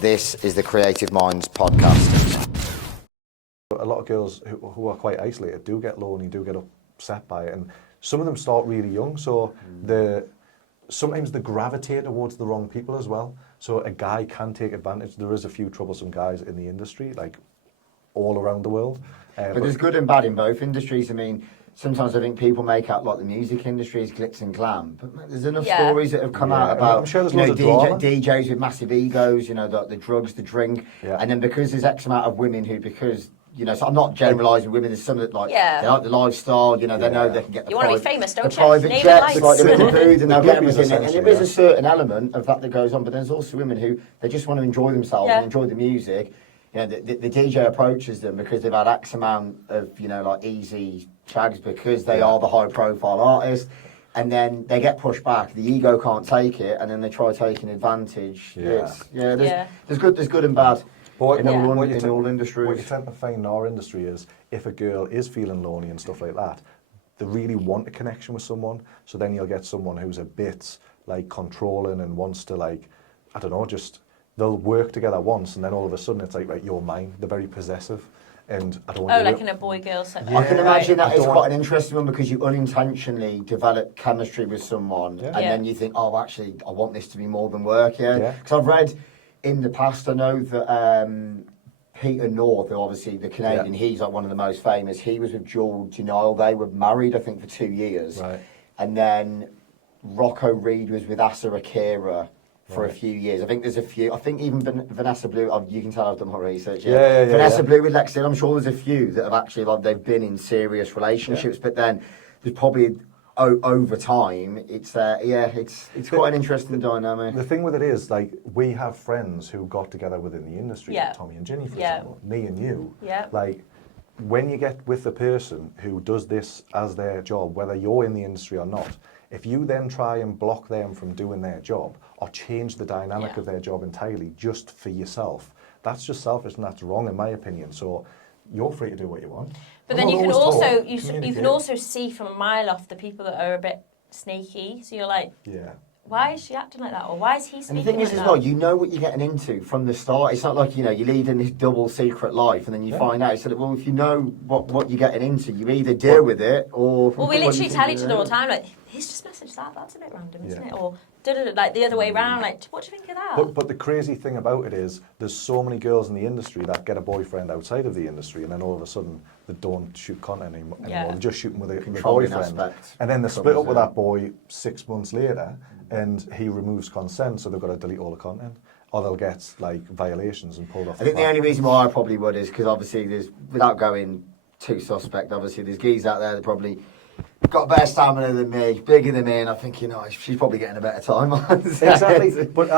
This is the Creative Minds podcast. A lot of girls who are quite isolated do get lonely, do get upset by it, and some of them start really young, so sometimes they gravitate towards the wrong people as well. So a guy can take advantage. There is a few troublesome guys in the industry, like all around the world. But there's good and bad in both industries. I mean, sometimes I think people make out like the music industry is glitz and glam, but there's enough stories that have come out about I'm sure there's loads of drama. DJs with massive egos, the drugs, the drink, and then because there's X amount of women who, so I'm not generalising women, there's some that they like the lifestyle, they know they can get the want to be famous, don't you? private Name jets, it like the little food, and they'll get Groupies, everything. And there is a essentially, certain element of that goes on, but there's also women who, they just want to enjoy themselves and enjoy the music. The DJ approaches them because they've had X amount of, like easy shags because they are the high profile artist, and then they get pushed back. The ego can't take it, and then they try taking advantage. There's good and bad. In all industries. What you tend to find in our industry is if a girl is feeling lonely and stuff like that, they really want a connection with someone. So then you'll get someone who's a bit like controlling and wants to they'll work together once, and then all of a sudden it's like, right, you're mine. They're very possessive, and I don't want to. Like in a boy-girl set. I can imagine that is quite an interesting one because you unintentionally develop chemistry with someone, and then you think, oh, actually, I want this to be more than work. Because I've read in the past, I know that Peter North, who obviously the Canadian, he's like one of the most famous. He was with George Denial. They were married, I think, for 2 years, and then Rocco Reed was with Asa Akira for a few years. I think there's a few. I think even Vanessa Blue. You can tell I've done my research. Vanessa Blue with Lexington. I'm sure there's a few that have actually they've been in serious relationships. But then there's probably over time. It's quite an interesting dynamic. The thing with it is, like, we have friends who got together within the industry, like Tommy and Ginny, for example, me and you. Like, when you get with a person who does this as their job, whether you're in the industry or not, if you then try and block them from doing their job or change the dynamic of their job entirely just for yourself, that's just selfish and that's wrong in my opinion. So you're free to do what you want. But then you can also see from a mile off the people that are a bit sneaky. So you're like, why is she acting like that? Or why is he speaking like that? And the thing is as well, you know what you're getting into from the start. It's not like, you're leading this double secret life and then you find out. So, well, if you know what you're getting into, you either deal with it or... Well, we literally tell each other all the time, like, he's just messaged that's a bit random, isn't it? Or, like, the other way around, like, what do you think of that? But the crazy thing about it is there's so many girls in the industry that get a boyfriend outside of the industry and then all of a sudden they don't shoot content anymore. They're just shooting with a boyfriend. And then they split up with that boy 6 months later and he removes consent, so they've got to delete all the content. Or they'll get, like, violations and pulled off. I think the only reason why I probably would is because obviously there's, without going too suspect, obviously there's geese out there that probably got better stamina than me, bigger than me, and I think, she's probably getting a better time. Exactly. But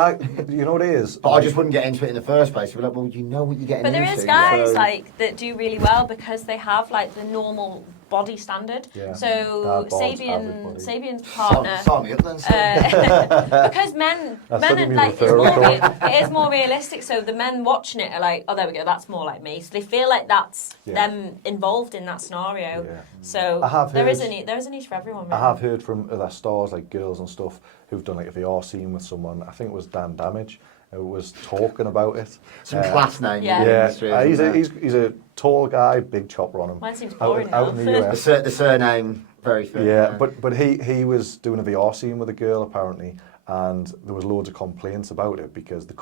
you know what it is? But I just wouldn't get into it in the first place. I'd be like, well, you know what you're getting into. But there is guys, that do really well because they have, like, the normal body standard. So Sabian's partner... Sign me up then. because men are, like, it is more realistic, so the men watching it are like, oh, there we go, that's more like me. So they feel like that's them involved in that scenario. So there is a niche for everyone. Really. I have heard from other stars, like girls and stuff, who've done like a VR scene with someone. I think it was Dan Damage, who was talking about it. Some class name in the industry. He's a tall guy, big chopper on him. Mine seems boring out in the US. The surname, very fit. Yeah, but he was doing a VR scene with a girl apparently, and there was loads of complaints about it because the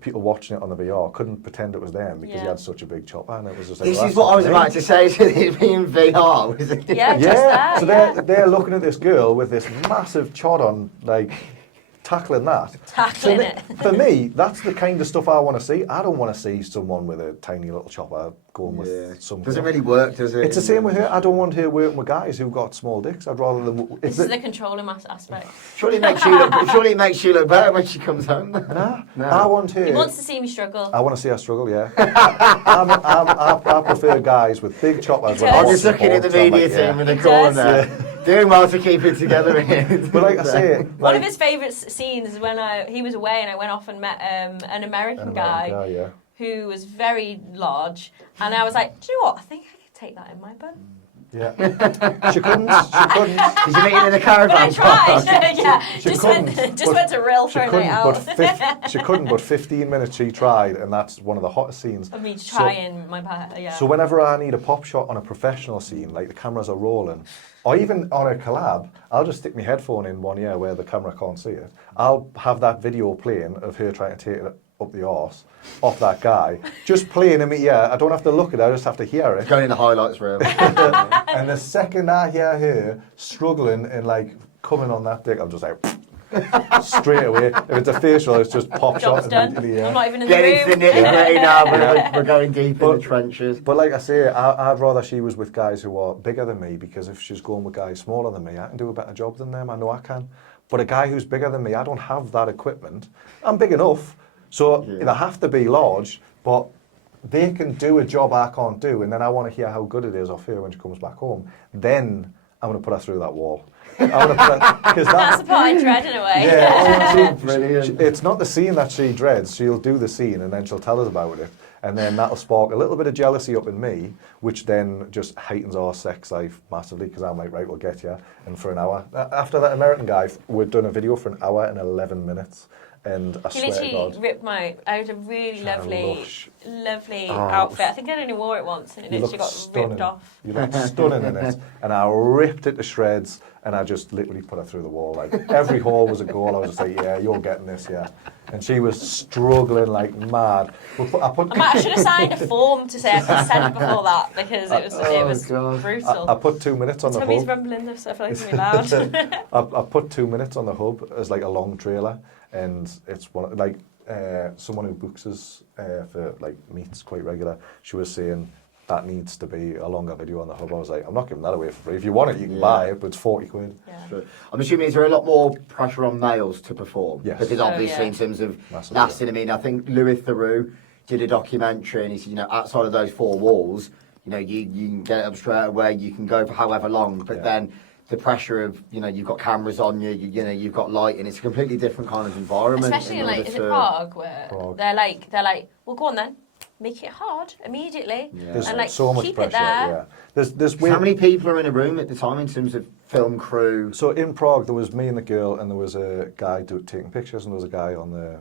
people watching it on the VR couldn't pretend it was them because he had such a big chopper, and it was just like... This is what I was about to say, so it being VR, was it? So they're looking at this girl with this massive chod on, like, tackling that. For me, that's the kind of stuff I want to see. I don't want to see someone with a tiny little chopper going with some... Doesn't really work, does it? It's the same with her. I don't want her working with guys who've got small dicks. I'd rather them... This is the controlling aspect. Surely it makes you look better when she comes home. No. I want her... He wants to see me struggle. I want to see her struggle, yeah. I prefer guys with big choppers. I'm just looking at the media team in the corner. Doing well to keep it together again. But like I say... One of his favourite scenes is when he was away and I went off and met an American guy who was very large. And I was like, do you know what? I think I could take that in my bum. Yeah. She couldn't. Did you meet her in the caravan? I tried. Just went to Rill for a night out. She couldn't, but 15 minutes she tried, and that's one of the hottest scenes. Of me trying my part, yeah. So whenever I need a pop shot on a professional scene, like the cameras are rolling, or even on a collab, I'll just stick my headphone in one ear where the camera can't see it. I'll have that video playing of her trying to take it up the arse off that guy, just playing in my ear. I don't have to look at it, I just have to hear it. Going in the highlights reel. And the second I hear her struggling and like coming on that dick, I'm just like straight away. If it's a facial, it's just pop shot. I'm not even in the room. Get into the nitty-gritty now, we're going deep in the trenches. But like I say, I'd rather she was with guys who are bigger than me, because if she's going with guys smaller than me, I can do a better job than them. I know I can. But a guy who's bigger than me, I don't have that equipment. I'm big enough, so they have to be large, but they can do a job I can't do, and then I want to hear how good it is off her when she comes back home. Then I'm going to put her through that wall. That's the part I dread in a way. Yeah, brilliant. It's not the scene that she dreads. She'll do the scene and then she'll tell us about it, and then that'll spark a little bit of jealousy up in me, which then just heightens our sex life massively, because I'm like, right, we'll get you. And for an hour, after that American guy, we'd done a video for an hour and 11 minutes. And I swear to God, ripped I had a really lovely outfit. I think I only wore it once, and it literally got ripped off. You look stunning in it, and I ripped it to shreds, and I just literally put her through the wall. Like every hole was a goal. I was just like, yeah, you're getting this, yeah. And she was struggling like mad. I should have signed a form to say I consent before that, because it was brutal. I put 2 minutes on the hub. Tummy's rumbling this, so I feel like it's really loud. I put 2 minutes on the hub as like a long trailer. And it's someone who books us for like meets quite regular. She was saying that needs to be a longer video on the hub. I was like, I'm not giving that away for free. If you want it, you can buy it, but it's 40 quid. Yeah. Sure. I'm assuming is there a lot more pressure on males to perform? Yes. Because obviously in terms of lasting, I mean, I think Louis Theroux did a documentary, and he said, outside of those four walls, you can get it up straight away, you can go for however long, but then the pressure of, you've got cameras on you, you've got lighting. It's a completely different kind of environment. Especially in is it Prague, where they're like, well, go on then, make it hard immediately, and so much keep pressure. It there. Yeah, there's how many people are in a room at the time in terms of film crew? So in Prague, there was me and the girl, and there was a guy taking pictures, and there was a guy on the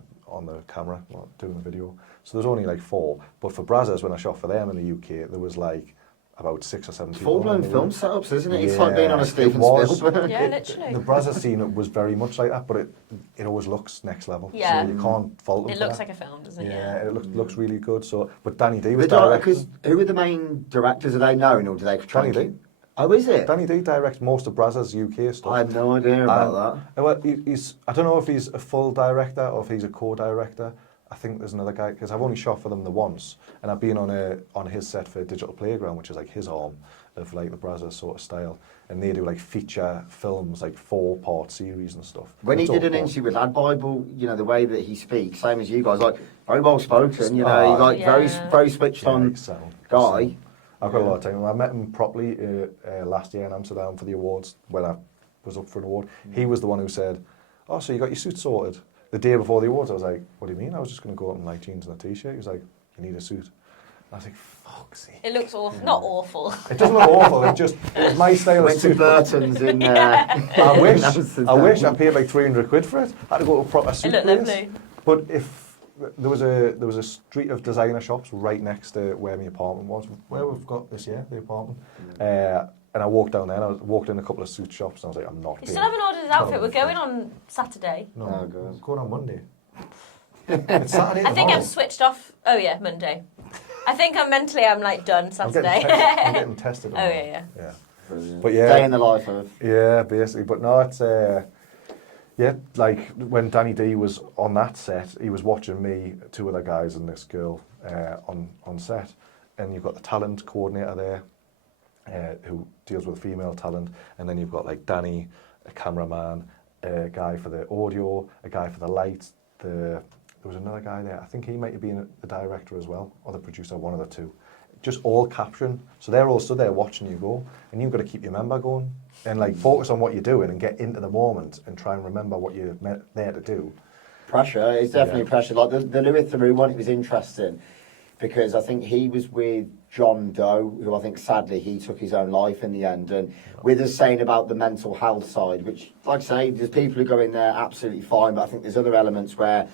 camera doing the video. So there's only like 4. But for Brazzers, when I shot for them in the UK, there was like about 6 or 7 people. Full-blown film setups, isn't it? It's like being on a Steven Spielberg. Yeah, literally. The Brazzers scene was very much like that, but it always looks next level. Yeah. So you can't fault them. It looks like a film, doesn't it? Yeah, it looks really good. So, but Danny D was directing. Who are the main directors? Are they known, or do they try Danny D. Oh, is it? Danny D directs most of Brazzers UK stuff. I had no idea about that. Well, I don't know if he's a full director or if he's a co-director. I think there's another guy, because I've only shot for them the once, and I've been on his set for Digital Playground, which is like his arm of like the Brazzers sort of style, and they do like feature films, like 4-part series and stuff. When he did an interview with Lad Bible, the way that he speaks, same as you guys, like very well spoken, he's like very switched on guy. I've got a lot of time. I met him properly last year in Amsterdam for the awards when I was up for an award. He was the one who said, "Oh, so you got your suit sorted?" The day before the awards, I was like, "What do you mean? I was just going to go out in like jeans and a t-shirt." He was like, "You need a suit." I was like, "Fuck's sake." It looks awful. Not awful. It doesn't look awful. It was my style of suit. Went to Burton's in. I wish I paid like 300 quid for it. I had to go to a proper suit place. Lovely. But if there was a street of designer shops right next to where my apartment was, where we've got this year, the apartment. And I walked down there, and I walked in a couple of suit shops, and I was like, I'm not You still haven't ordered his outfit. We're going on Saturday. No, we're going on Monday. It's Saturday. I think I've switched off. Oh yeah, Monday. I think I'm like done Saturday. I'm getting tested. Oh yeah. But yeah, day in the life of. Yeah, basically. But no, it's like when Danny D was on that set, he was watching me, 2 other guys, and this girl on set, and you've got the talent coordinator there. Who deals with female talent, and then you've got like Danny, a cameraman, a guy for the audio, a guy for the lights. There was another guy there. I think he might have been the director as well, or the producer, one of the 2. Just all caption, so they're all stood there watching you go, and you've got to keep your member going and like focus on what you're doing and get into the moment and try and remember what you're there to do. Pressure, it's definitely pressure. Like the Louis Theroux one, it was interesting. because I think he was with John Doe, who I think sadly he took his own life in the end. And with us saying about the mental health side, which, like I say, there's people who go in there absolutely fine, but I think there's other elements where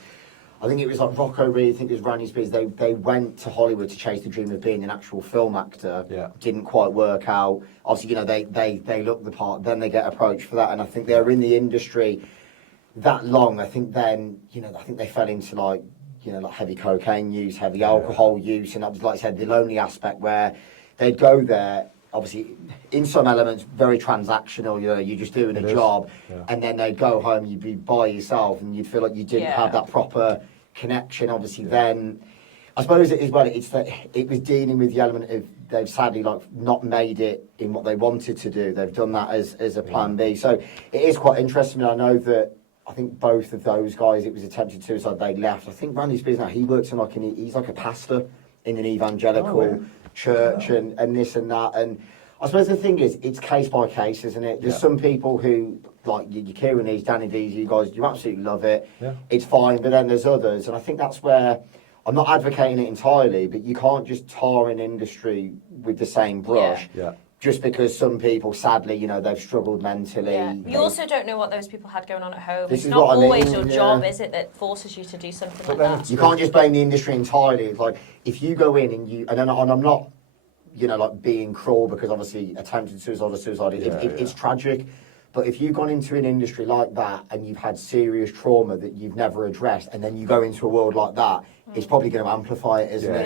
I think it was like Rocco Reed, I think it was Randy Spears, they went to Hollywood to chase the dream of being an actual film actor. Yeah. Didn't quite work out. Obviously, they look the part, then they get approached for that, and I think they're in the industry that long. I think then, I think they fell into like heavy cocaine use, heavy alcohol use, and that was, like I said, the lonely aspect where they'd go there, obviously, in some elements, very transactional, you're just doing a job, and then they'd go home, you'd be by yourself, and you'd feel like you didn't have that proper connection. Obviously, then, I suppose it's that it was dealing with the element of they've sadly not made it in what they wanted to do. They've done that as a plan B. So it is quite interesting. I know that I think both of those guys, it was attempted suicide, they left. I think Randy Spears now, he works in he's like a pastor in an evangelical church and this and that. And I suppose the thing is, it's case by case, isn't it? There's some people who, like your Kieran Lees, Danny D's, you guys, you absolutely love it. Yeah. It's fine, but then there's others. And I think that's where, I'm not advocating it entirely, but you can't just tar an industry with the same brush. Yeah. Just because some people, sadly, they've struggled mentally. Yeah. You also don't know what those people had going on at home. It's not always your job, is it, that forces you to do something like that? You can't just blame the industry entirely. It's like, if you go in and I'm not, being cruel, because obviously attempted suicide or suicide, it's tragic. But if you've gone into an industry like that and you've had serious trauma that you've never addressed, and then you go into a world like that, it's probably going to amplify it, isn't it?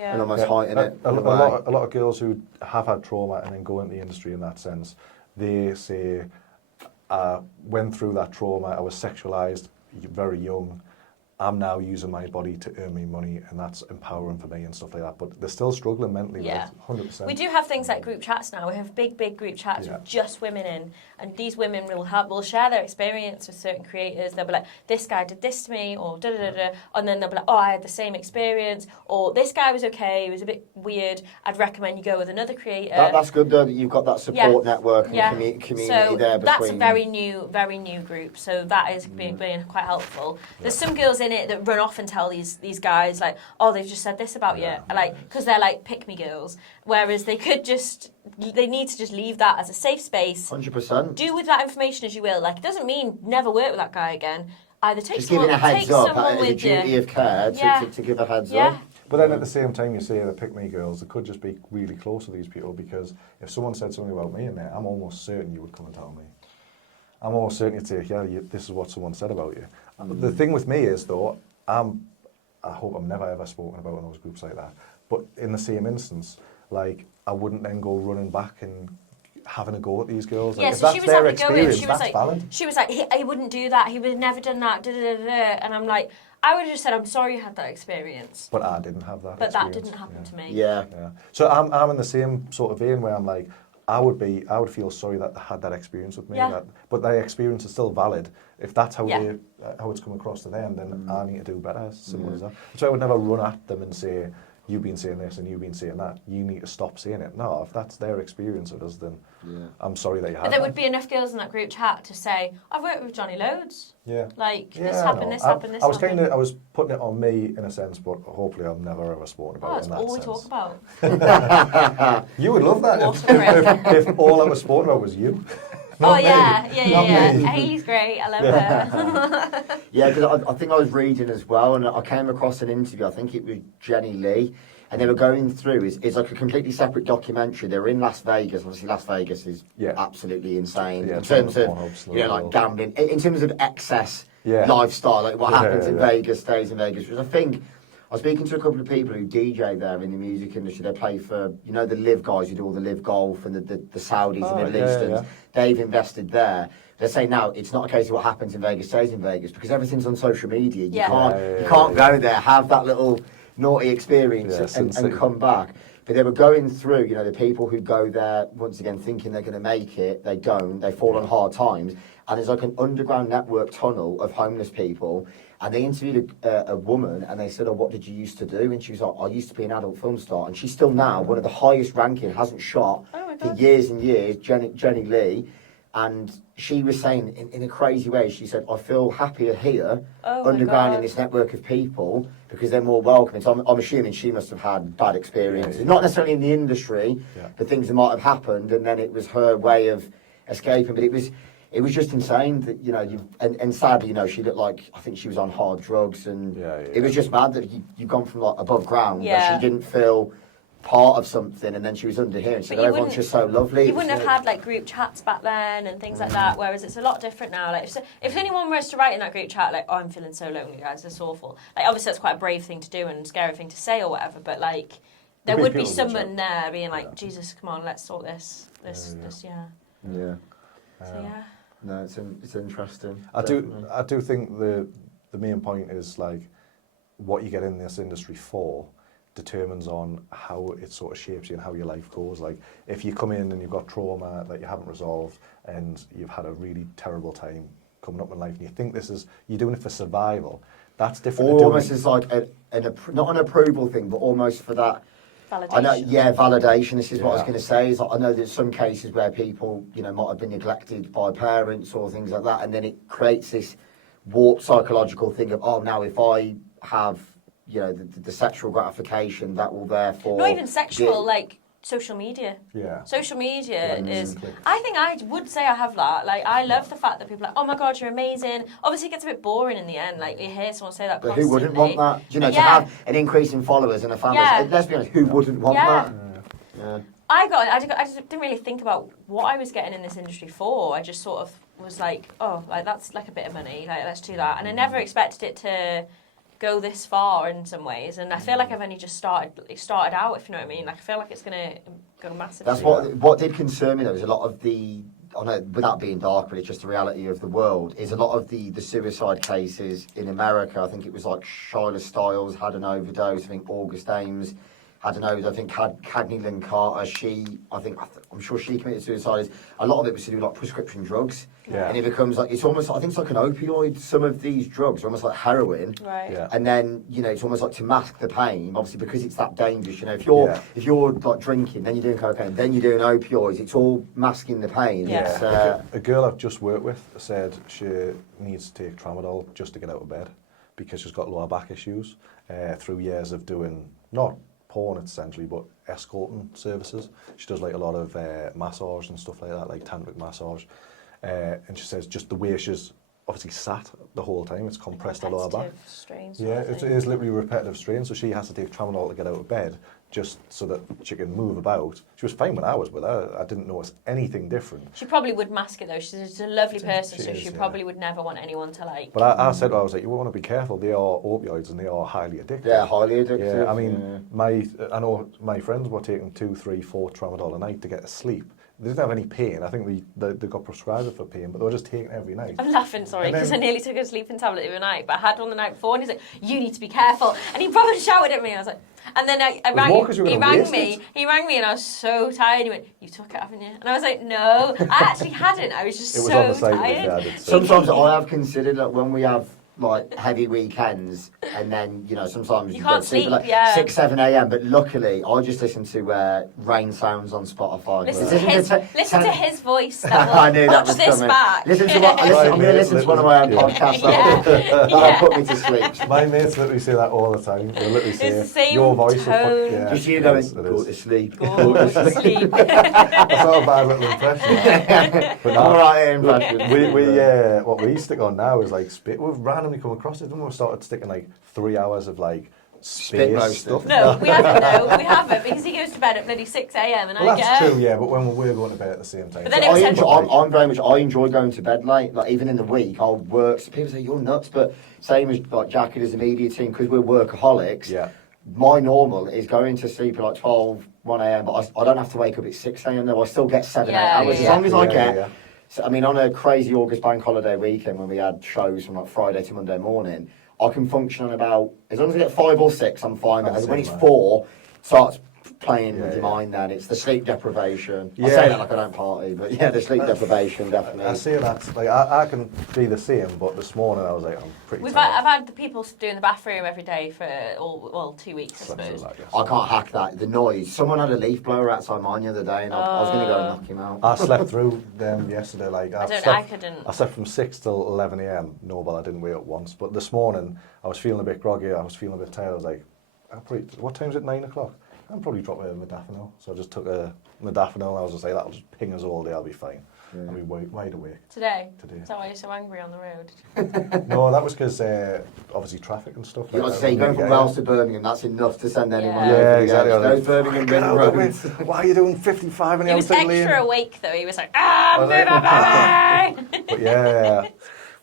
And almost heighten it. A lot of girls who have had trauma and then go into the industry in that sense, they say, went through that trauma, I was sexualised very young, I'm now using my body to earn me money, and that's empowering for me and stuff like that. But they're still struggling mentally with it, 100%. We do have things like group chats now. We have big group chats with just women in, and these women will share their experience with certain creators. They'll be like, this guy did this to me, or da-da-da-da, and then they'll be like, oh, I had the same experience, or this guy was okay, he was a bit weird, I'd recommend you go with another creator. That's good, though, that you've got that support network and community so there between. That's a very new group, so that is being quite helpful. There's some girls in it that run off and tell these guys, like, oh, they've just said this about you, because they're like pick-me girls, whereas they need to just leave that as a safe space. 100%. Do with that information as you will. Like, it doesn't mean never work with that guy again. Either take just someone, giving a heads up, with a duty of care to give a heads up. But then at the same time, you say the pick-me girls, they could just be really close to these people, because if someone said something about me in there, I'm almost certain you would come and tell me. I'm almost certain you'd say, this is what someone said about you. The thing with me is, though, I hope I'm never ever spoken about in those groups like that. But in the same instance, like, I wouldn't then go running back and having a go at these girls. Like, so she was having a go at valid. She was like, he wouldn't do that. He would have never done that. And I'm like, I would have just said, I'm sorry you had that experience. But I didn't have that. But that didn't happen to me. Yeah. So I'm in the same sort of vein where I'm like, I would feel sorry that they had that experience with me. But their experience is still valid. If that's how how it's come across to them, then I need to do better. Simple as that. So I would never run at them and say, you've been saying this and you've been saying that. You need to stop saying it. No, if that's their experience of us, then I'm sorry that you had But there would be enough girls in that group chat to say, I've worked with Johnny loads. Like, this happened, this happened. I was putting it on me in a sense, but hopefully I'm never ever spoken about it in that all sense. we talk about. You would love that if all I was spoken about was you. Yeah. Hayley's great. I love her. Because I think I was reading as well, and I came across an interview. I think it was Jenny Lee, and they were going through. It's like a completely separate documentary. They were in Las Vegas. Obviously, Las Vegas is absolutely insane in terms of like gambling, in terms of excess lifestyle. Like what happens in Vegas stays in Vegas. Which I think. I was speaking to a couple of people who DJ there in the music industry. They play for, the live guys who do all the live golf and the Saudis, the Middle Easterns. They've invested there. They're saying now it's not a case of what happens in Vegas stays in Vegas, because everything's on social media. You can't go there, have that little naughty experience and come back. But they were going through, the people who go there, once again, thinking they're going to make it. They don't. They fall on hard times. And there's like an underground network tunnel of homeless people. And they interviewed a woman, and they said, oh, what did you used to do? And she was like, I used to be an adult film star. And she's still now one of the highest ranking, hasn't shot for years and years, Jenny Lee. And she was saying in a crazy way, she said, I feel happier here, underground in this network of people, because they're more welcoming. So I'm assuming she must have had bad experiences, not necessarily in the industry, but things that might have happened, and then it was her way of escaping. But it was just insane that, you know, and sadly, you know, she looked like, I think she was on hard drugs, and it was just mad that you've gone from like above ground, where she didn't feel part of something, and then she was under here, and she said, everyone's just so lovely. You wouldn't have had like group chats back then and things like that, whereas it's a lot different now. Like if anyone was to write in that group chat like, oh, I'm feeling so lonely, guys, it's awful, like obviously that's quite a brave thing to do and a scary thing to say or whatever, but like there would be someone there being like, Jesus, come on, let's sort this. So no, it's interesting. I do think the main point is like what you get in this industry for determines on how it sort of shapes you and how your life goes. Like if you come in and you've got trauma that you haven't resolved and you've had a really terrible time coming up in life and you think you're doing it for survival, that's different. Or almost as like not an approval thing, but almost for that validation. I know, validation. This is what I was going to say. Is I know there's some cases where people, you know, might have been neglected by parents or things like that, and then it creates this warped psychological thing of, oh, now if I have, you know, the sexual gratification, that will therefore... Not even sexual, like social media. Yeah. Social media is... I think I would say I have that. Like, I love the fact that people are like, oh my God, you're amazing. Obviously, it gets a bit boring in the end. Like, you hear someone say that constantly. But who wouldn't want that? You know, to have an increase in followers and a fan base. Let's be honest, who wouldn't want that? Yeah. I just didn't really think about what I was getting in this industry for. I just sort of was like, oh, like that's like a bit of money. Like, let's do that. And I never expected it to go this far in some ways, and I feel like I've only just started out, if you know what I mean. Like, I feel like it's going to go massively. That's what did concern me though, is a lot of the, I know without being dark, but it's just the reality of the world, is a lot of the suicide cases in America. I think it was like Shyla Stiles had an overdose, I think August Ames had an overdose, I think Cagney Lynn Carter, I'm sure she committed suicide. A lot of it was to do with like prescription drugs. Yeah. And it becomes like, it's almost, I think it's like an opioid. Some of these drugs are almost like heroin. Right. Yeah. And then, you know, it's almost like to mask the pain, obviously because it's that dangerous. You know, if you're like drinking, then you're doing cocaine, then you're doing opioids, it's all masking the pain. Yeah. A girl I've just worked with said she needs to take tramadol just to get out of bed because she's got lower back issues through years of doing, not porn essentially, but escorting services. She does like a lot of massage and stuff like that, like tantric massage. And she says just the way she's obviously sat the whole time, it's compressed her lower back. Strains. Yeah, it is literally repetitive strain, so she has to take tramadol to get out of bed just so that she can move about. She was fine when I was with her. I didn't notice anything different. She probably would mask it though. She's a lovely person, she probably would never want anyone to like... But I said to her, I was like, you want to be careful, they are opioids and they are highly addictive. Yeah, highly addictive. Yeah, I mean, I know my friends were taking 2, 3, 4 tramadol a night to get to sleep. They didn't have any pain. I think they got prescribed for pain, but they were just taking it every night. I'm laughing, sorry, because I nearly took a sleeping tablet the other night, but I had one the night before, and he's like, you need to be careful. And he probably shouted at me. I was like, and then he rang me, and I was so tired. He went, you took it, haven't you? And I was like, no, I actually hadn't. I was just so tired. Sometimes I have considered that when we have like heavy weekends, and then, you know, sometimes you can't sleep like 6, 7 a.m. But luckily, I just listen to rain sounds on Spotify. Listen to his voice. I knew that was coming. Back. I'm going to listen to one of my own podcasts. That'll put me to sleep. My mates literally say that all the time. They literally say your voice. Just you going, go to sleep. Go to sleep. That's not a bad little impression. But all right impression. What we stick on now is like spit. We've randomly come across it, and we started sticking like 3 hours of like space stuff. No, we haven't, because he goes to bed at bloody 6 a.m. and that's true, yeah, but when we're going to bed at the same time. But then I enjoy going to bed late, like even in the week, I'll work, so people say, you're nuts, but same as like Jackie as a media team, because we're workaholics, my normal is going to sleep at like 12, 1 a.m, but I don't have to wake up at 6 a.m, though, I still get 7, 8 hours, as long as I get... So, I mean, on a crazy August bank holiday weekend when we had shows from like Friday to Monday morning, I can function on about, as long as I get 5 or 6, I'm fine. But when it's 4, starts playing with your mind then. It's the sleep deprivation. I say that like I don't party, but yeah, the sleep deprivation, definitely. I see that. Like, I can be the same, but this morning I was like, I'm pretty tired. I've had the people doing the bathroom every day for 2 weeks, I suppose. I can't hack that. The noise. Someone had a leaf blower outside mine the other day, and I was going to go and knock him out. I slept through them yesterday. Like I couldn't. I slept from 6 till 11 a.m. No, but I didn't wake up once. But this morning, I was feeling a bit groggy. I was feeling a bit tired. I was like, what time is it? 9 o'clock. I'm probably dropping a modafinil. So I just took a modafinil. I was just like, that'll just ping us all day. I'll be fine. I'll be wide awake. Today? Is that why you're so angry on the road? No, that was because obviously traffic and stuff. You got to say, going from Wales to Birmingham, that's enough to send anyone over. Yeah, exactly. Those Birmingham ring roads. Why are you doing 55 in the outside lane? He was extra awake though. He was like, move up,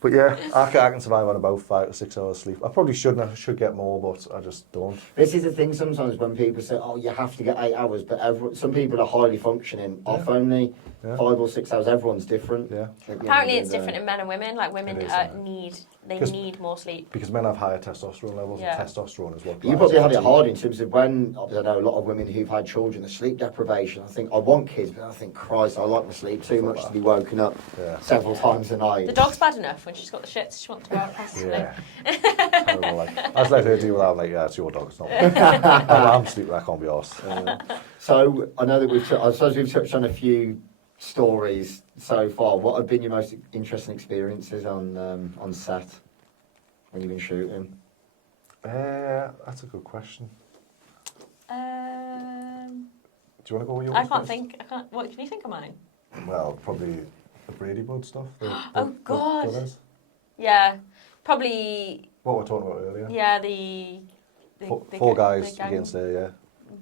But yeah, I can survive on about 5 to 6 hours sleep. I probably shouldn't. I should get more, but I just don't. This is the thing sometimes when people say, oh, you have to get 8 hours, but some people are highly functioning off only 5 or 6 hours. Everyone's different. Yeah. Apparently it's different in men and women. Like women need more sleep. Because men have higher testosterone levels, and testosterone is what. You probably have it hard in terms of when, I know a lot of women who've had children, the sleep deprivation. I think, I want kids, but I think, Christ, I like my sleep too much to be woken up several times a night. The dog's bad enough when she's got the shits, she wants to run past sleep. I just let her deal with that. I'm like, yeah, it's your dog, it's not mine. I'm sleeping, that can't be arsed. So, I know that I suppose we've touched on a few stories so far. What have been your most interesting experiences on set when you've been shooting? That's a good question. Do you want to go with yours? I can't think. What can you think of mine? Well, probably the Brady Bud stuff. Oh God. Yeah, probably. What we were talking about earlier. Yeah, the four guys against the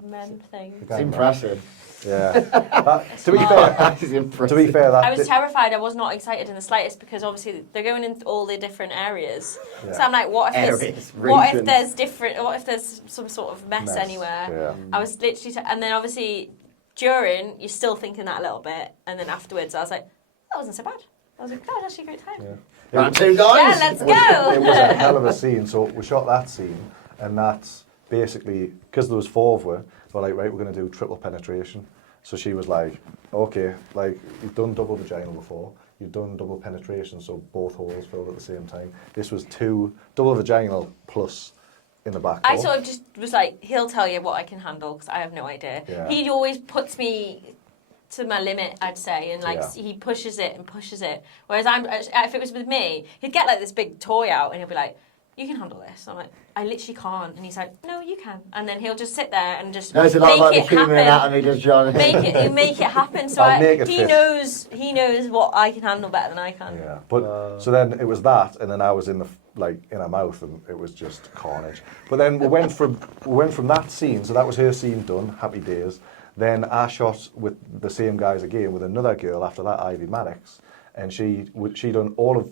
men thing. It's impressive. Yeah. To be fair, that I was terrified. I was not excited in the slightest because obviously they're going into all the different areas. Yeah. So I'm like, what if there's some sort of mess anywhere? Yeah. I was literally, and then obviously during you're still thinking that a little bit, and then afterwards I was like, that wasn't so bad. I was like, that was actually a great time. Yeah. Round 2, guys. Yeah, let's go. It was a hell of a scene. So we shot that scene, and that's basically because there was 4 of us. We're like, right, we're going to do triple penetration. So she was like, okay, like, you've done double vaginal before. You've done double penetration, so both holes filled at the same time. This was 2 double vaginal plus in the back door. I sort of just was like, he'll tell you what I can handle, because I have no idea. Yeah. He always puts me to my limit, I'd say, and he pushes it and pushes it. Whereas if it was with me, he'd get like this big toy out and he'll be like, you can handle this. I'm like, I literally can't. And he's like, no, you can. And then he'll just sit there and just make it happen. He'll make it happen. So he knows what I can handle better than I can. Yeah. But so then it was that, and then I was in her mouth, and it was just carnage. But then we went from that scene. So that was her scene done. Happy days. Then I shot with the same guys again with another girl after that, Ivy Maddox, and she done all of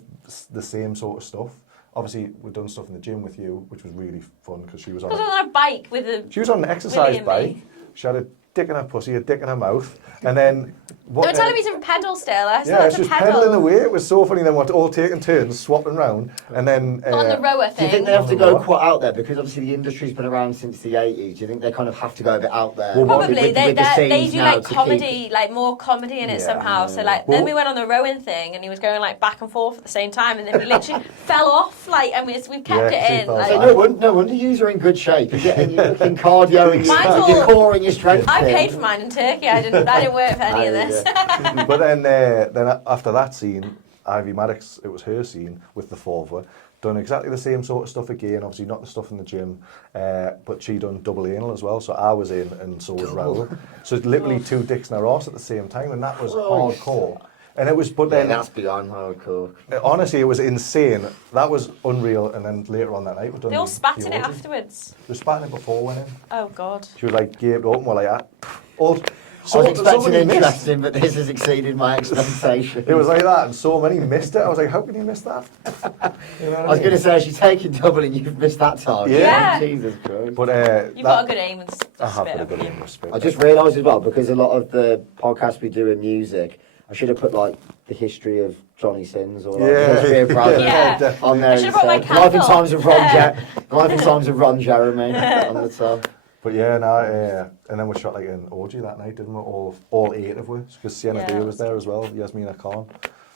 the same sort of stuff. Obviously, we've done stuff in the gym with you, which was really fun because she was on a bike with a. She was on an exercise bike. She had a dick in her pussy, a dick in her mouth, and then. They were telling me to pedal still. She was pedaling away. It was so funny. Then we're all taking turns, swapping round, and then. On the rower thing. Do you think they have to go quite out there because obviously the industry's been around since the 80s? Do you think they kind of have to go a bit out there? Well, probably they do like comedy, like more comedy in it somehow. So then we went on the rowing thing, and he was going like back and forth at the same time, and then we literally fell off. And we've kept it in. So no wonder you are in good shape. You're looking cardio and your core and your strength. I paid for mine in Turkey. I didn't work for any of this. But then after that scene, Ivy Maddox, it was her scene with the 4 of us, done exactly the same sort of stuff again, obviously not the stuff in the gym, but she done double anal as well, so I was in and so was Raoul. So it's literally 2 dicks in her arse at the same time, and that was hardcore. And it was, but then... that's beyond hardcore. Honestly, it was insane. That was unreal, and then later on that night, they all spat in it afterwards. They were spatting it before we went in. Oh, God. She was like, gaped open, we're like, I was expecting interesting, but this has exceeded my expectations. It was like that, and so many missed it. I was like, how can you miss that? I was going to say, she's taking double and you've missed that time. Yeah. Jesus Christ. But, you've got a good aim with spit. I have got a good aim with spit. I just realised as well, because a lot of the podcasts we do in music, I should have put the history of Johnny Sins or the history of Brad on there. I should have brought my Life in Times of Ron Jeremy on the top. But yeah, no, and then we shot like an orgy that night, didn't we? All 8 of us, because Sienna D was there as well, Yasmina Khan.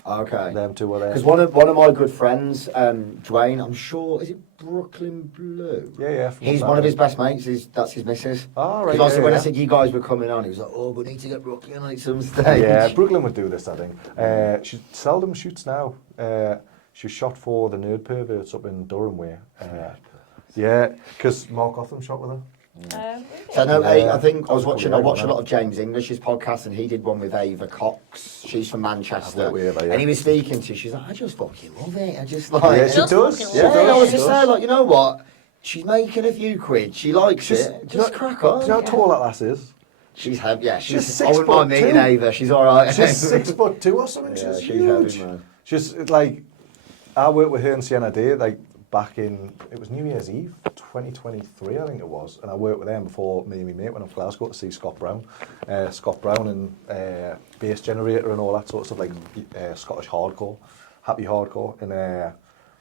Okay. Them 2 were there. Because one of my good friends, Dwayne, I'm sure, is it Brooklyn Blue? Yeah. He's one of his best mates. That's his missus. Oh, right. Because when I said you guys were coming on, he was like, "Oh, we need to get Brooklyn on at some stage." Yeah, Brooklyn would do this, I think. She seldom shoots now. She shot for the Nerd Perverts up in Durham way. Yeah, because Mark Gotham shot with her. So no, I think I watch a lot of James English's podcast, and he did one with Ava Cox. She's from Manchester, and he was speaking to. She's like, "I just fucking love it. I just like." Yeah, she does. Yeah, I was just saying, like, you know what? She's making a few quid. She likes it. Just crack on. Do you know how tall that lass is? She's heavy. Yeah, she's 6'2". I wouldn't mind meeting Ava. She's all right. She's 6'2" or something. Yeah, she's huge. heavy, man. She's like, I worked with her and Sienna Day like back in, it was New Year's Eve 2023, I think it was, and I worked with them before me and my mate went up to Glasgow to see Scott Brown and Bass Generator and all that sort of stuff, like Scottish hardcore, happy hardcore, and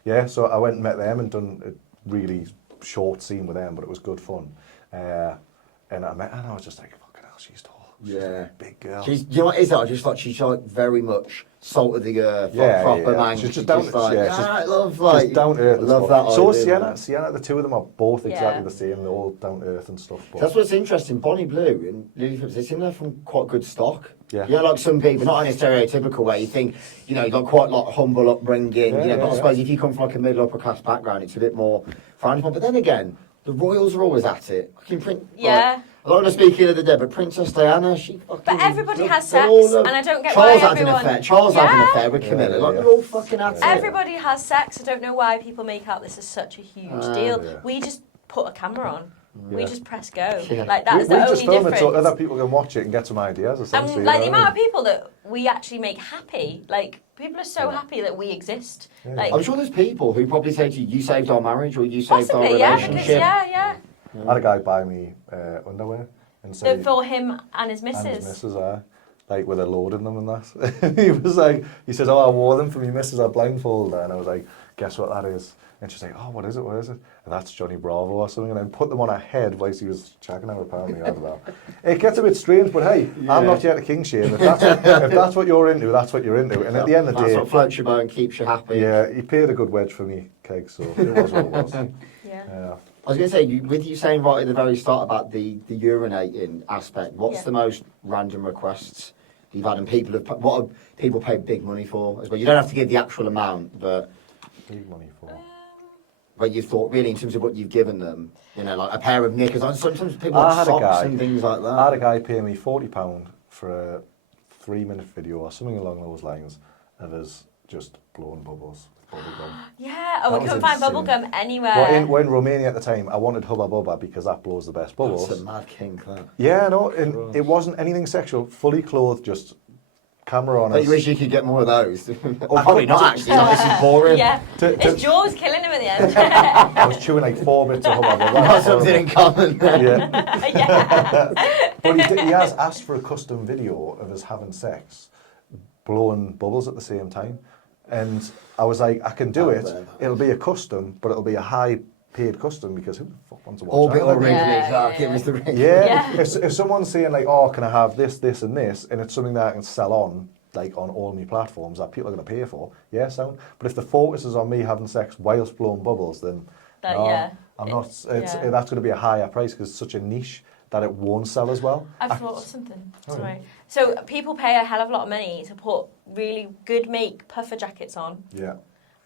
yeah, so I went and met them and done a really short scene with them, but it was good fun, and I met her and I was just like, fucking hell, she's tall. Yeah, big girl. You know what it is? I just like she's like very much salt of the earth, proper man. She's just down to earth. I love like just down to earth. Love that. So idea, Sienna, the 2 of them are both exactly the same. They're all down to earth and stuff. But that's what's interesting. Bonnie Blue and Lily Phillips, they seem they're from quite good stock. Yeah. You know, like some people, not in a stereotypical way. You think, you know, you got quite like humble upbringing. But I suppose if you come from like a middle upper class background, it's a bit more frowned upon. But then again, the royals are always at it. I can print. Yeah. I don't want to speak ill of the dead, but Princess Diana, she fucking... But everybody has sex, and I don't get why everyone... Charles had an affair with Camilla, like they're all fucking at it. Everybody has sex, I don't know why people make out this is such a huge deal. Yeah. We just put a camera on. Yeah. We just press go. Yeah. Like, that's the only difference. We just film it so other people can watch it and get some ideas, essentially. And, like, the amount of people that we actually make happy, like, people are so happy that we exist. Yeah. Like, I'm sure there's people who probably say to you, you saved our marriage, or you saved our relationship. Yeah. I had a guy buy me underwear. And so for him and his missus. And his missus, like with a load in them and that. He was like, he says, "Oh, I wore them for me missus, I blindfolded her." And I was like, "Guess what that is?" And she's like, "Oh, what is it? What is it?" And that's Johnny Bravo or something. And then put them on her head whilst he was checking her, apparently. I don't know. It gets a bit strange, but hey, I'm not yet a king shame. If that's what you're into, that's what you're into. And at the end of the day, that's what floats your boat and keeps you happy. Yeah, he paid a good wedge for me, Keg, so it was what it was. Yeah. I was going to say, with you saying right at the very start about the urinating aspect, what's the most random requests you've had, and what have people paid big money for as well? You don't have to give the actual amount, but big money for. But you thought really in terms of what you've given them, you know, like a pair of knickers. Sometimes people have socks and things like that. I had a guy pay me £40 for a 3-minute video or something along those lines of us just blowing bubbles. Yeah, we couldn't find bubblegum anywhere. Well, in Romania at the time, I wanted Hubba Bubba because that blows the best bubbles. That's a mad kink, that. Yeah, no, and it wasn't anything sexual, fully clothed, just camera on us. But you wish you could get more of those. Or probably not, actually. This is boring. Yeah, his jaw's killing him at the end. I was chewing like 4 bits of Hubba Bubba. That's something in common there. Yeah. But he has asked for a custom video of us having sex, blowing bubbles at the same time. And I was like, I can do it. It'll be a custom, but it'll be a high-paid custom because who the fuck wants to watch that? Orbit or Wrigley, it was the Wrigley. Yeah. If someone's saying like, "Oh, can I have this, this, and this," and it's something that I can sell on, like on all my platforms that people are going to pay for, yeah, sound. But if the focus is on me having sex whilst blowing bubbles, then I'm not. That's going to be a higher price because it's such a niche that it won't sell as well. I've thought of something. Sorry. So people pay a hell of a lot of money to put really good make puffer jackets on. Yeah.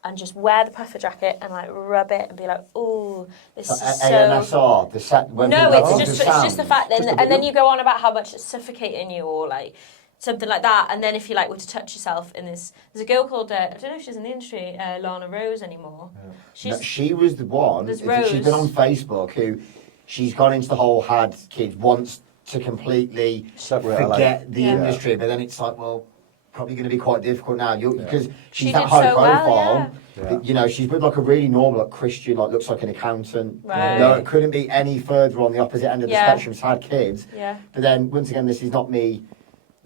And just wear the puffer jacket and like rub it and be like, "Oh, this is so." ANSR, the set. No, it's just the fact that, and then you go on about how much it's suffocating you or like something like that. And then if you like were to touch yourself in this, there's a girl called I don't know if she's in the industry, Lana Rose anymore. Yeah. She was the one. She's been on Facebook who. She's gone into the whole had kids, wants to completely forget the industry, but then it's like, well, probably going to be quite difficult now because she's that high profile. Well, you know, she's with like a really normal, like Christian, like looks like an accountant. Right. No, it couldn't be any further on the opposite end of the spectrum. She's had kids. Yeah. But then once again, this is not me,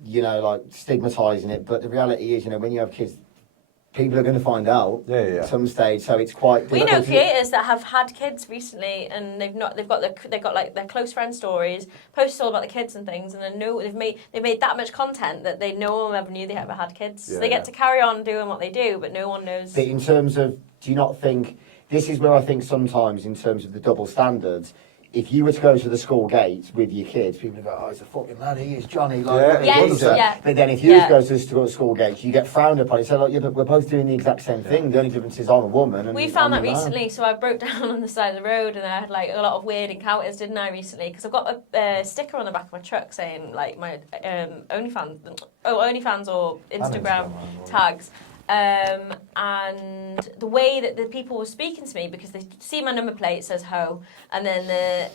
you know, like stigmatizing it, but the reality is, you know, when you have kids, people are going to find out at some stage. So it's quite. We know creators that have had kids recently, and they've got like their close friend stories, posted all about the kids and things, and they've made that much content that no one ever knew they ever had kids. So they get to carry on doing what they do, but no one knows. But in terms of, do you not think this is where I think sometimes in terms of the double standards? If you were to go to the school gates with your kids, people would go, "Oh, he's a fucking lad, he is Johnny." Like, But then if you go to the school gates, you get frowned upon. You say, "Look, but we're both doing the exact same thing. The only difference is I'm a woman." And we found that recently. So I broke down on the side of the road, and I had like a lot of weird encounters, didn't I, recently? Because I've got a sticker on the back of my truck saying like my OnlyFans or Instagram tags. And the way that the people were speaking to me, because they see my number plate, it says ho, and then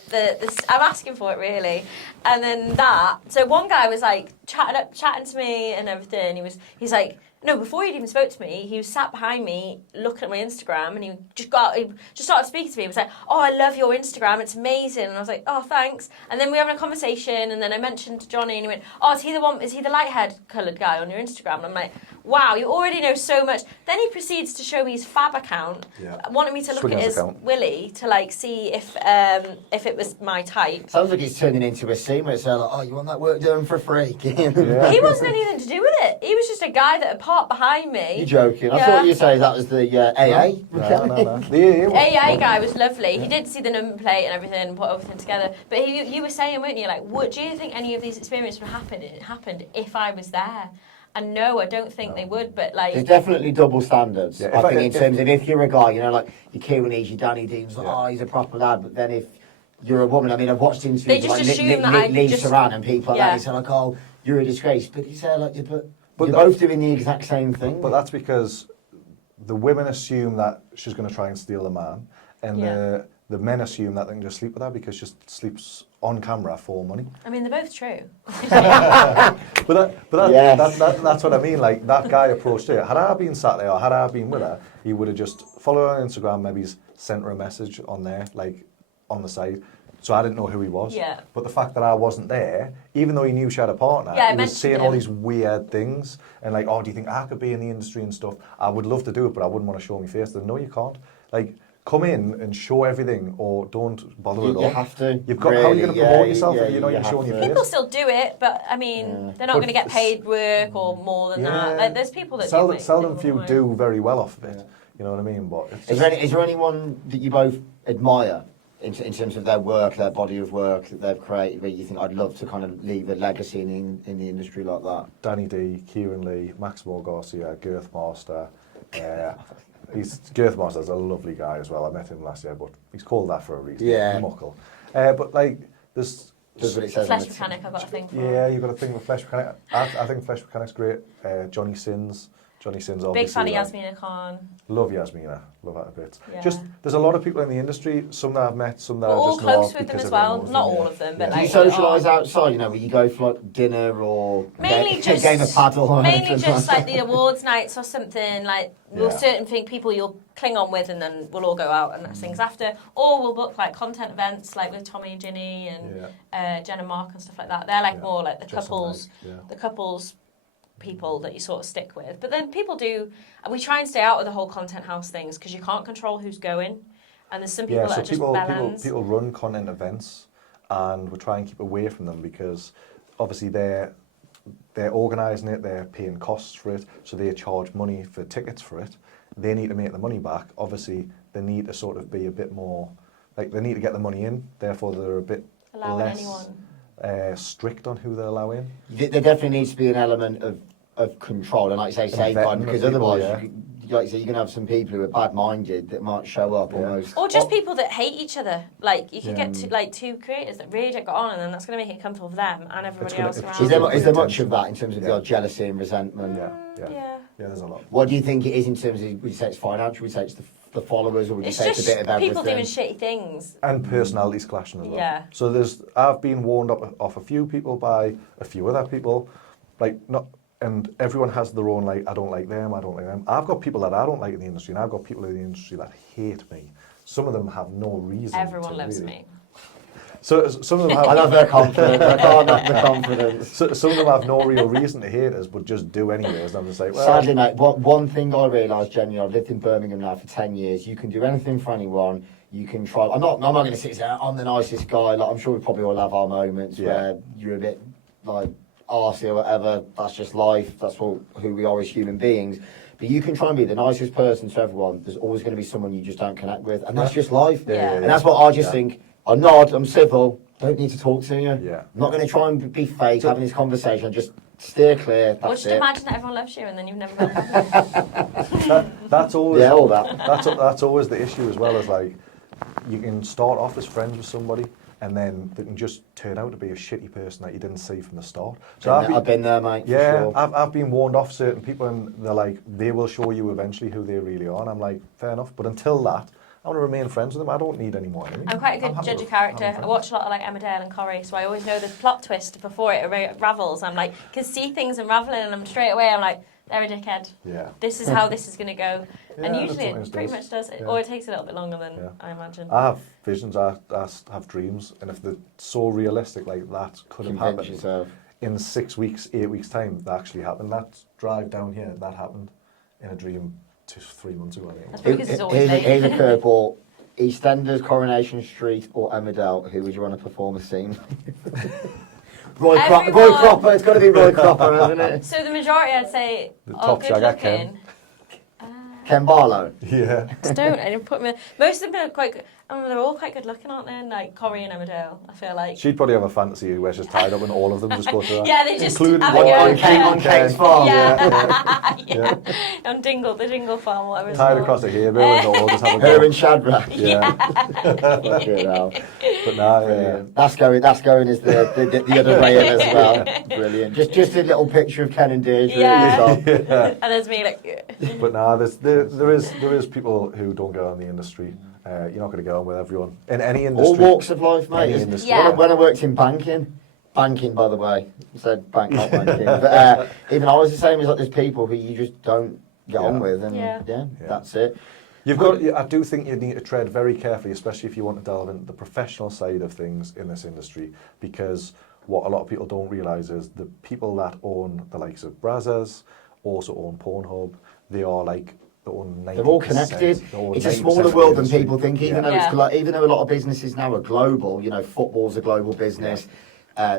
I'm asking for it really, and then so one guy was like chatting to me and everything. He's like, no, before he'd even spoke to me, he was sat behind me looking at my Instagram, and he just started speaking to me. He was like, "Oh, I love your Instagram, it's amazing." And I was like, "Oh, thanks." And then we were having a conversation, and then I mentioned Johnny, and he went, "Oh, is he the light-haired coloured guy on your Instagram?" And I'm like, "Wow, you already know so much." Then he proceeds to show me his Fab account, wanting me to look at his willy to like see if it was my type. Sounds like he's turning into a scene where it's like, "Oh, you want that work done for free?" He wasn't anything to do with it. He was just a guy that had parked behind me. You're joking. I thought you were saying that was the AA. No. The AA guy was lovely. He did see the number plate and everything and put everything together. But you were saying, weren't you, like, do you think any of these experiences would happened if I was there? And no, I don't think they would, but like... There's definitely double standards, I think, in terms of if you're a guy, you know, like, your Kieran-E's, your Danny Dean's, like, oh, he's a proper lad, but then if you're a woman, I mean, I've watched interviews like Lisa Ann and people like that, they say, like, oh, you're a disgrace, but you say, like, but you're both doing the exact same thing. But that's because the women assume that she's going to try and steal the man, and the men assume that they can just sleep with her because she sleeps on camera for money. I mean, they're both true. but that's what I mean. Like, that guy approached her. Had I been sat there or had I been with her, he would have just followed her on Instagram, maybe sent her a message on there, like on the side. So I didn't know who he was. Yeah. But the fact that I wasn't there, even though he knew she had a partner, he was saying all these weird things. And like, "Oh, do you think I could be in the industry and stuff? I would love to do it, but I wouldn't want to show my face." Then no, you can't. Like, come in and show everything, or don't bother at all. You have to. You've got, how are you going to promote yourself if you're not even showing your face? People still do it, but I mean, they're not going to get paid work or more than that. Like, there's people that seldom few do very well off of it. You know what I mean? But is there anyone that you both admire in terms of their work, their body of work that they've created, where you think, I'd love to kind of leave a legacy in the industry like that? Danny D, Kieran Lee, Maximo Garcia, Girth Master. Girth Master's a lovely guy as well. I met him last year, but he's called that for a reason. Muckle. But like, there's... Flesh Mechanic, I've got a thing for. Yeah, you've got a thing with Flesh Mechanic. I think Flesh Mechanic's great. Johnny Sins, obviously. Big fan of Yasmina Khan. Love Yasmina. Love her a bit. Yeah. Just, there's a lot of people in the industry, some that I've met, some that We're I all just know close with them as well. Not all of them, but do you socialise outside, you know, where you go for like dinner or mainly a game of paddle? Mainly just like the awards nights or something, like we'll certain people you'll cling on with, and then we'll all go out and that's things after. Or we'll book like content events like with Tommy and Ginny and Jen and Mark and stuff like that. They're like more like the couples people that you sort of stick with. But then people do, and we try and stay out of the whole content house things because you can't control who's going. And there's some people that are just bellends. People run content events, and we try and keep away from them because obviously they're organising it, they're paying costs for it, so they charge money for tickets for it. They need to make the money back. Obviously, they need to sort of be a bit more, like they need to get the money in, therefore they're a bit less strict on who they allow in. There definitely needs to be an element of control, and like you say, safeguard, because otherwise, like you say, you're going to have some people who are bad-minded that might show up almost. Or just people that hate each other. Like, you could get two creators that really don't get on, and then that's going to make it comfortable for them and everybody else around. Is there much of that in terms of the jealousy and resentment? Yeah, there's a lot. What do you think it is in terms of, would you say it's financial, would you say it's the followers, or would you say it's a bit of everything? People doing shitty things. And personalities clashing as well. Yeah. So I've been warned off a few people by a few other people, and everyone has their own, like, I don't like them. I've got people that I don't like in the industry, and I've got people in the industry that hate me. Some of them have no reason. Everyone loves me. So some of them have... I love their confidence. I can't have the confidence. So, some of them have no real reason to hate us, but just do anyways. And I'm just like, well... Sadly, mate, one thing I realised, genuinely, I've lived in Birmingham now for 10 years. You can do anything for anyone. You can try... I'm not going to sit there, I'm the nicest guy. Like, I'm sure we probably all have our moments where you're a bit, like, arsey or whatever. That's just life. That's who we are as human beings. But you can try and be the nicest person to everyone. There's always going to be someone you just don't connect with. And that's just life. And that's what I just think. I nod, I'm civil, don't need to talk to you. I'm not going to try and be fake having this conversation, just steer clear. Or just imagine that everyone loves you and then you've never met that's always all that. That's always the issue as well, as like you can start off as friends with somebody and then they can just turn out to be a shitty person that you didn't see from the start. So I've been there, mate. Yeah, for sure. I've been warned off certain people and they're like, they will show you eventually who they really are. And I'm like, fair enough. But until that, I want to remain friends with them. I don't need any more enemy. I'm quite a good judge of character. I watch a lot of like Emmerdale and Corrie, so I always know the plot twist before it unravels. I'm like, can see things unraveling, and I'm straight away. I'm like, they're a dickhead. Yeah. This is how this is going to go, and Yeah, usually it pretty much does. Or it takes a little bit longer than I imagine. I have visions. I have dreams, and if they're so realistic, like that could have happened in 6 weeks, 8 weeks time. That actually happened. That drive down here, that happened in a dream. 3 months ago, I think. That's because it's always late. Here's a curveball. EastEnders, Coronation Street, or Emmerdale, who would you want to perform a scene? Roy Cropper, it's got to be Roy Cropper, hasn't it? So the majority, I'd say, top good looking. Ken Barlow. Yeah. Don't. I didn't put them in. Most of them are quite good. They're all quite good looking, aren't they? Like Corrie and Emmerdale, I feel like. She'd probably have a fantasy where she's tied up and all of them just go to that. Yeah, they just including have a on Kate's farm. Yeah. On Dingle, the Dingle farm, whatever it's tied called. across the hair, and they'll all just have a Her go. and Shadrach. Yeah. But nah, That's going as the other way as well. Brilliant. Just a little picture of Ken and Deirdre. Yeah. And there's me like. But nah, there is people who don't get on the industry. You're not going to get on with everyone in any industry. All walks of life, mate. Yeah. When I worked in banking, by the way, I said bank, not banking. But even I was the same as like there's people who you just don't get on with, and that's it. I do think you need to tread very carefully, especially if you want to delve into the professional side of things in this industry, because what a lot of people don't realise is the people that own the likes of Brazzers also own Pornhub. They are like they're all connected. It's a smaller world than people think. Even though a lot of businesses now are global. You know, football's a global business.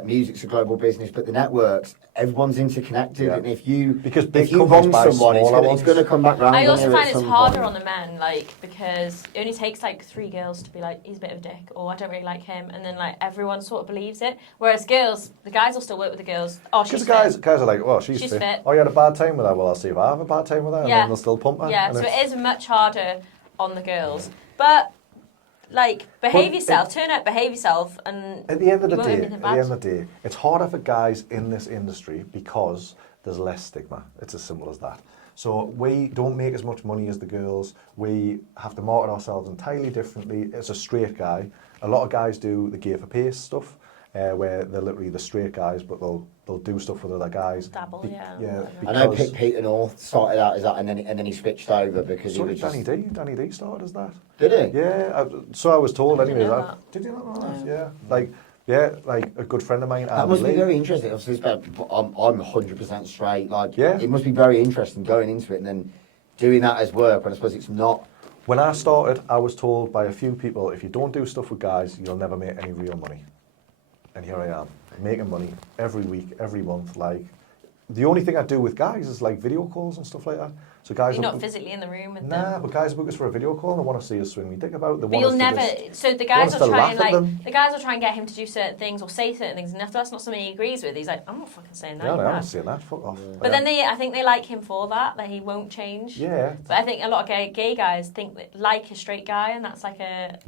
Music's a global business, but the networks, everyone's interconnected, and if you wrong someone, it's going to come back round. I also find it's harder on the men, like, because it only takes like 3 girls to be like, he's a bit of a dick, or I don't really like him, and then like everyone sort of believes it. Whereas girls, the guys will still work with the girls. Oh, she's fit. Guys are like, well, she's fit. Oh, you had a bad time with her. Well, I'll see if I have a bad time with her, and then they'll still pump her. Yeah, so it is much harder on the girls, but. Like, behave yourself, turn up, behave yourself, and at the end of the day, it's harder for guys in this industry because there's less stigma. It's as simple as that. So we don't make as much money as the girls. We have to market ourselves entirely differently. It's a straight guy. A lot of guys do the gay for pace stuff, where they're literally the straight guys, but they'll do stuff with other guys. Dabble, I know Pete North started out as that, and then he switched over because he was Danny D. Danny D started as that. Did he? Yeah. So I was told. Anyway, did you not know that? Yeah. Like a good friend of mine. That must be very interesting. Obviously, I'm 100% straight. Like, it must be very interesting going into it and then doing that as work. But I suppose it's not. When I started, I was told by a few people, if you don't do stuff with guys, you'll never make any real money. And here I am, making money every week, every month. Like, the only thing I do with guys is like video calls and stuff like that. So guys, you're not physically in the room with them. Nah, but guys book us for a video call and they want to see us swing me dick about. But you'll never. So the guys will try and get him to do certain things or say certain things, and if that's not something he agrees with, he's like, I'm not fucking saying that. No, I'm not saying that. Fuck off. But then I think they like him for that he won't change. Yeah. But I think a lot of gay guys think that like a straight guy, and that's like a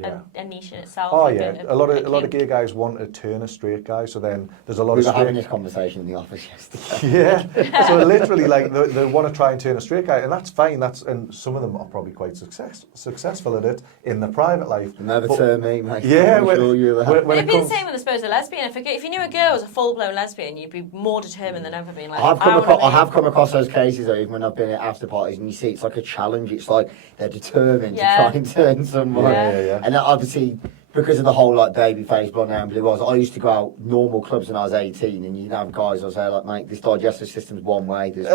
niche in itself. Oh yeah, a lot of gay guys want to turn a straight guy. So then there's a lot of. We were having this conversation in the office yesterday. Yeah. So literally, like they want to try and turn a straight guy, and that's fine. And some of them are probably quite successful at it in their private life. Never turn me, mate. Yeah, they've been the same when they're supposed to lesbian. If you knew a girl was a full-blown lesbian, you'd be more determined than ever being like. I have come across those cases though, even when I've been at after parties, and you see it's like a challenge. It's like they're determined to try and turn someone. Yeah. And obviously, because of the whole like babyface, blonde hair and blue eyes, I used to go out normal clubs when I was 18, and you'd have guys I'd say like, mate, this digestive system's one way. There's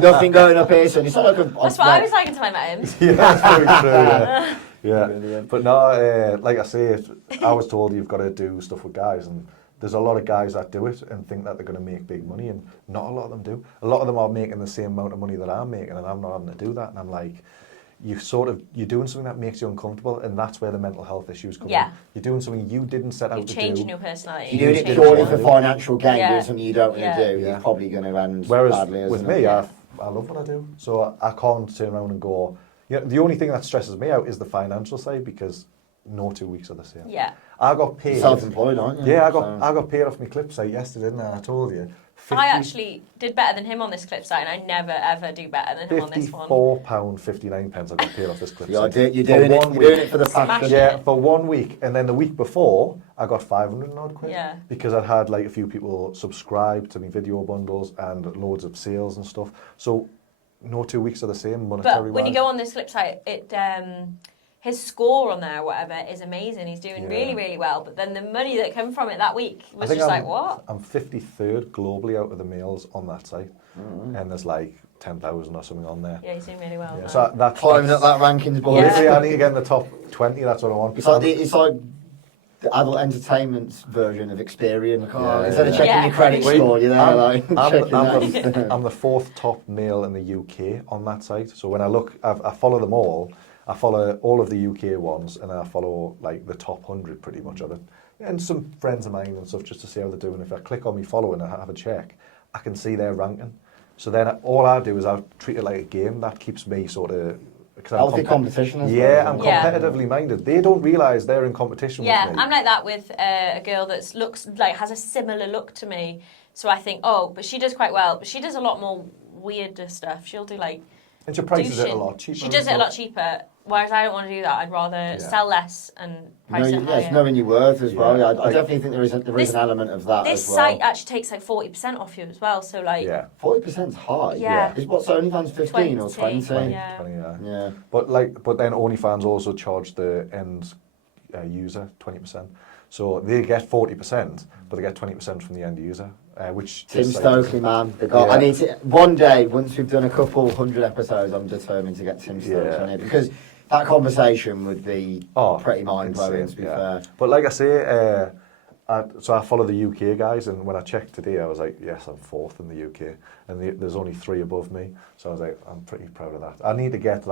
nothing going up here, so it's not like that's what I was like until I met him. Yeah, that's very true. Yeah, but no, like I say, I was told you've got to do stuff with guys, and there's a lot of guys that do it and think that they're going to make big money, and not a lot of them do. A lot of them are making the same amount of money that I'm making, and I'm not having to do that. And I'm like, you're doing something that makes you uncomfortable, and that's where the mental health issues come in. You're doing something you didn't set out to do. You're changing your personality. You're doing it purely for financial gain, doing something you don't want to do. You're probably going to end badly. Whereas with me, I love what I do, so I can't turn around and go. The only thing that stresses me out is the financial side, because no 2 weeks are the same. Yeah. I got paid. Self-employed, aren't you? Yeah, I got paid off my clip site yesterday, didn't I? I told you. I actually did better than him on this clip site, and I never ever do better than him on this one. £54.59 I got paid off this clip site. You're doing it for the passion. Yeah, for 1 week, and then the week before I got 500 and odd quid. Yeah. Because I'd had like a few people subscribe to my video bundles and loads of sales and stuff. So no 2 weeks are the same monetary. But when you go on this clip site, his score on there, or whatever, is amazing. He's doing really, really well. But then the money that came from it that week was just like, what? I'm 53rd globally out of the males on that site. And there's like 10,000 or something on there. Yeah, he's doing really well. Yeah. So that's climbing up that rankings board. Literally, I need to get in the top 20. That's what I want. It's like the adult entertainment's version of Experian. Instead of checking your credit score, you're there I'm the fourth top male in the UK on that site. So when I look, I follow them all. I follow all of the UK ones, and I follow like the top 100 pretty much of it. And some friends of mine and stuff, just to see how they're doing. If I click on me following and I have a check, I can see their ranking. So then all I do is I treat it like a game. That keeps me sort of... Healthy competition as well. Yeah, I'm competitively minded. They don't realise they're in competition with me. Yeah, I'm like that with a girl that has a similar look to me. So I think, but she does quite well. But she does a lot more weirder stuff. She'll do like... And she prices it a lot cheaper. She does it a lot cheaper, whereas I don't want to do that. I'd rather sell less and price it higher. It's knowing your worth as well. I definitely think there is an element of that as well. This site actually takes like 40% off you as well, so like... Yeah. 40%'s high. Yeah. What's OnlyFans 15 or 20? 20, yeah. But then OnlyFans also charge the end user 20%. So they get 40%, but they get 20% from the end user. Which Tim Stokely, man. I need to, one day, once we've done a couple 100 episodes, I'm determined to get Tim Stokely on it, because that conversation would be pretty mind-blowing, to be fair. But like I say, so I follow the UK guys, and when I checked today, I was like, yes, I'm fourth in the UK, and there's only 3 above me, so I was like, I'm pretty proud of that. I need to get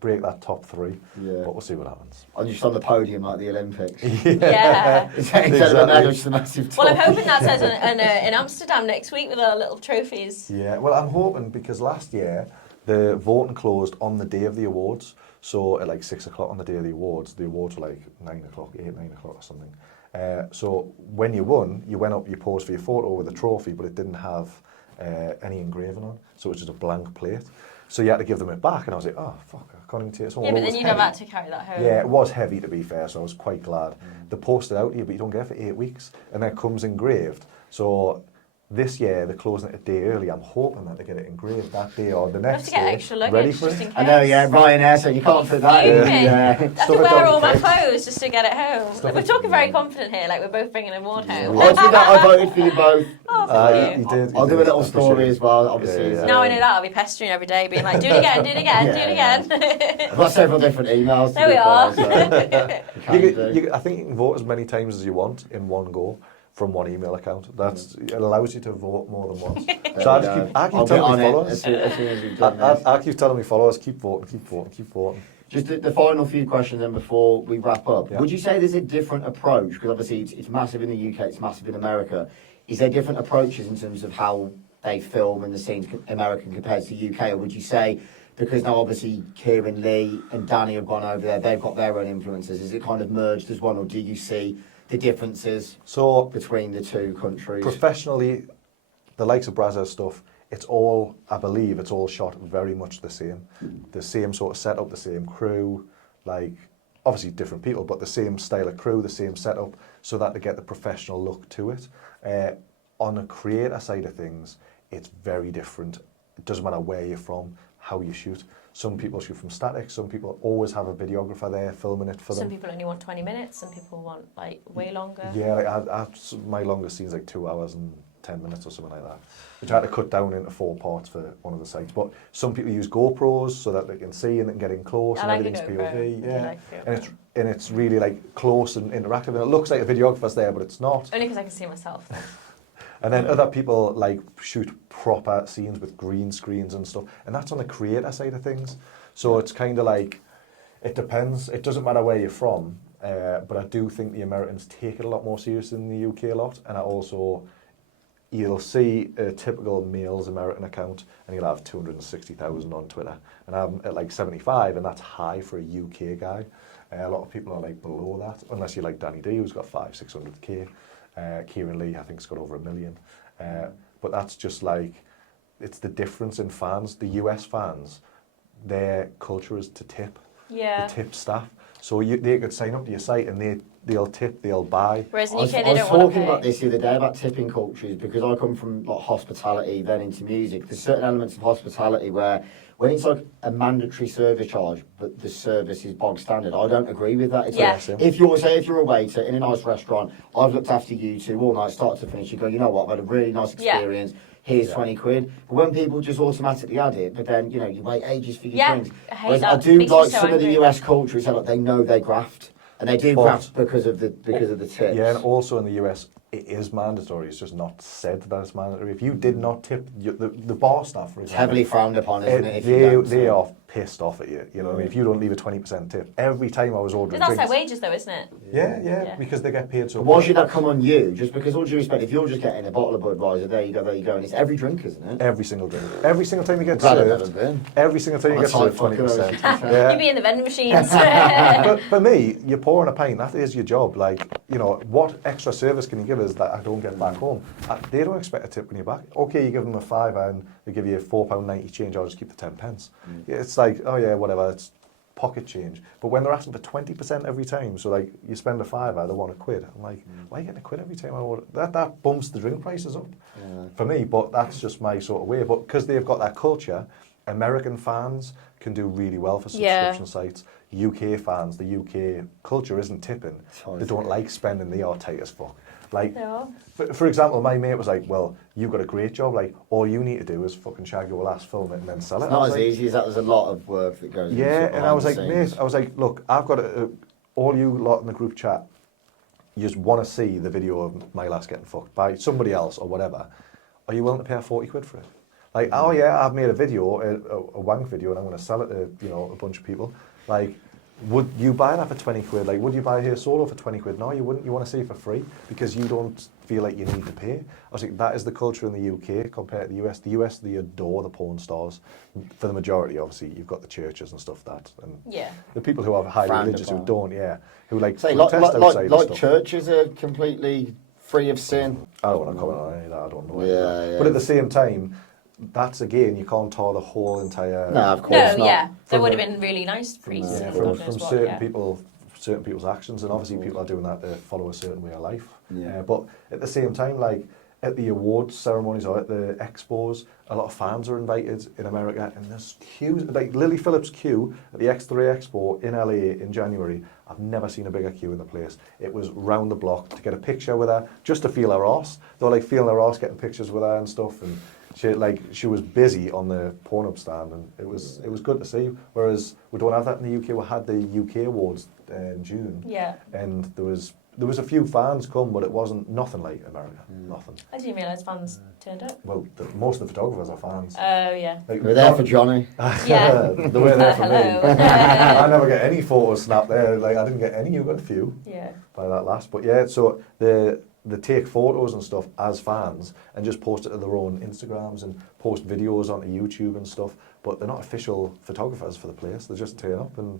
break that top 3, but we'll see what happens. I'm just on the podium like the Olympics. Yeah. Instead of the medal, just a massive top. Well, I'm hoping that says in Amsterdam next week with our little trophies. Yeah, well, I'm hoping, because last year the voting closed on the day of the awards, so at like 6 o'clock on the day of the awards were like 9 o'clock or something. So when you won, you went up, you posed for your photo with a trophy, but it didn't have any engraving on, so it was just a blank plate. So you had to give them it back, and I was like, oh, fuck, I can't even take it. Yeah, but then you'd have had to carry that home. Yeah, it was heavy, to be fair, so I was quite glad. They posted it out to you, but you don't get it for 8 weeks, and then it comes engraved. So this year, they're closing it a day early. I'm hoping that they get it engraved that day or the next day. You have to get extra luggage ready for just it. in case. I know, Ryanair, so you can't fit that in. I have to wear all my clothes just to get it home. We're talking very confident here, like we're both bringing an award home. I voted for you both. Oh, thank you. You did. I'll do a little story as well, obviously. Now I know that. I'll be pestering every day, being like, do it again, do it again, do it again. I've got several different emails. There we are. I think you can vote as many times as you want in one go from one email account. It allows you to vote more than once. So I keep telling my followers. I keep telling my followers, keep voting. Just the final few questions then before we wrap up. Yeah. Would you say there's a different approach? Because obviously it's massive in the UK, it's massive in America. Is there different approaches in terms of how they film and the scenes American compared to UK? Or would you say, because now obviously Kieran Lee and Danny have gone over there, they've got their own influences, is it kind of merged as one, or do you see the differences between the two countries? Professionally, the likes of Brazos stuff, it's all, I believe, it's all shot very much the same sort of setup, the same crew, like obviously different people, but the same style of crew, the same setup, so that they get the professional look to it. On the creator side of things, it's very different. It doesn't matter where you're from, how you shoot. Some people shoot from static. Some people always have a videographer there filming it for them. Some people only want 20 minutes. Some people want like way longer. Yeah, like my longest scene's like 2 hours and 10 minutes or something like that, which I had to cut down into 4 parts for one of the sites. But some people use GoPros so that they can see and they can get in close and everything's POV. Yeah, and it's really like close and interactive, and it looks like a videographer's there, but it's not. Only because I can see myself. And then other people like shoot proper scenes with green screens and stuff, and that's on the creator side of things. So it's kind of like, it depends. It doesn't matter where you're from, but I do think the Americans take it a lot more serious than the UK a lot, and I also. You'll see a typical male's American account and he'll have 260,000 on Twitter. And I'm at like 75, and that's high for a UK guy. A lot of people are like below that, unless you're like Danny D, who's got 500-600k. Kieran Lee, I think, has got over 1 million. But that's just like, it's the difference in fans. The US fans, their culture is to tip. Yeah. The tip staff. So they could sign up to your site and they'll tip, they'll buy. Whereas in UK, they don't I was want to talking pay. about this the other day about tipping cultures, because I come from like hospitality, then into music. There's certain elements of hospitality where when it's like a mandatory service charge, but the service is bog standard, I don't agree with that. It's like, if you're a waiter in a nice restaurant, I've looked after you two all night, start to finish, you go, you know what, I've had a really nice experience. Here's 20 quid. But when people just automatically add it, but then, you know, you wait ages for your drinks. I do like some of the US culture, so like they know they graft. And they do graft because of the tips. Yeah, and also in the US, it is mandatory. It's just not said that it's mandatory. If you did not tip the bar staff, for example, it's heavily frowned upon, isn't it? They are pissed off at you. You know what I mean? If you don't leave a 20% tip, every time I was ordering that's drinks, their wages, though, isn't it? Yeah, because they get paid so. Why should that come on you? Just because, all due respect, if you're just getting a bottle of Budweiser, there you go, and it's every drink, isn't it? Every single drink. Every single time you get served. Every single time you get served 20%. You'd be in the vending machines. But for me, you're pouring a pint. That is your job. Like, you know, what extra service can you give us that I don't get back home? They don't expect a tip when you're back. Okay, you give them a £5 and they give you a £4.90 change. I'll just keep the 10 pence. It's like, oh yeah, whatever. It's pocket change. But when they're asking for 20% every time, so like you spend a £5, they want a quid. I'm like, why are you getting a quid every time I order? That bumps the drink prices up for me. But that's just my sort of way. But because they've got that culture, American fans can do really well for subscription sites. UK fans, the UK culture isn't tipping. They don't like spending. They are tight as fuck. Like, for example, my mate was like, well, you've got a great job. Like, all you need to do is fucking shag your last film it and then sell it. It's not as easy as that. There's a lot of work that goes into it. Yeah, and I was like, mate, look, I've got all you lot in the group chat, you just want to see the video of my lass getting fucked by somebody else or whatever. Are you willing to pay 40 quid for it? Like, oh yeah, I've made a video, a wank video, and I'm going to sell it to, you know, a bunch of people. Like, would you buy that for 20 quid? Like, would you buy Here Solo for 20 quid? No, you wouldn't. You want to see it for free because you don't feel like you need to pay. I was like, that is the culture in the UK compared to the US. The US, they adore the porn stars. For the majority, obviously, you've got the churches and stuff and the people who are highly religious who don't, who like protest outside like churches are completely free of sin. I don't want to comment on any of that. I don't know. But at the same time, that's again, you can't tar the whole entire. No, of course not. There would have been really nice priests. From certain people's actions, and obviously people are doing that to follow a certain way of life. But at the same time, like at the awards ceremonies or at the expos, a lot of fans are invited in America, and there's queues. Like Lily Phillips' queue at the X3 Expo in LA in January. I've never seen a bigger queue in the place. It was round the block to get a picture with her, just to feel her arse. They were like feeling her arse, getting pictures with her and stuff, and. She was busy on the Pornhub stand, and it was good to see. Whereas we don't have that in the UK. We had the UK awards in June, and there was a few fans come, but it wasn't nothing like America. Nothing. I didn't realise fans turned up. Well, most of the photographers are fans. Oh yeah. Like, we're there for Johnny. Yeah. They were there for me. I never get any photos snapped there. Like I didn't get any. You got a few. Yeah. By that last, but so they take photos and stuff as fans and just post it to their own Instagrams and post videos onto YouTube and stuff. But they're not official photographers for the place. They just turn up and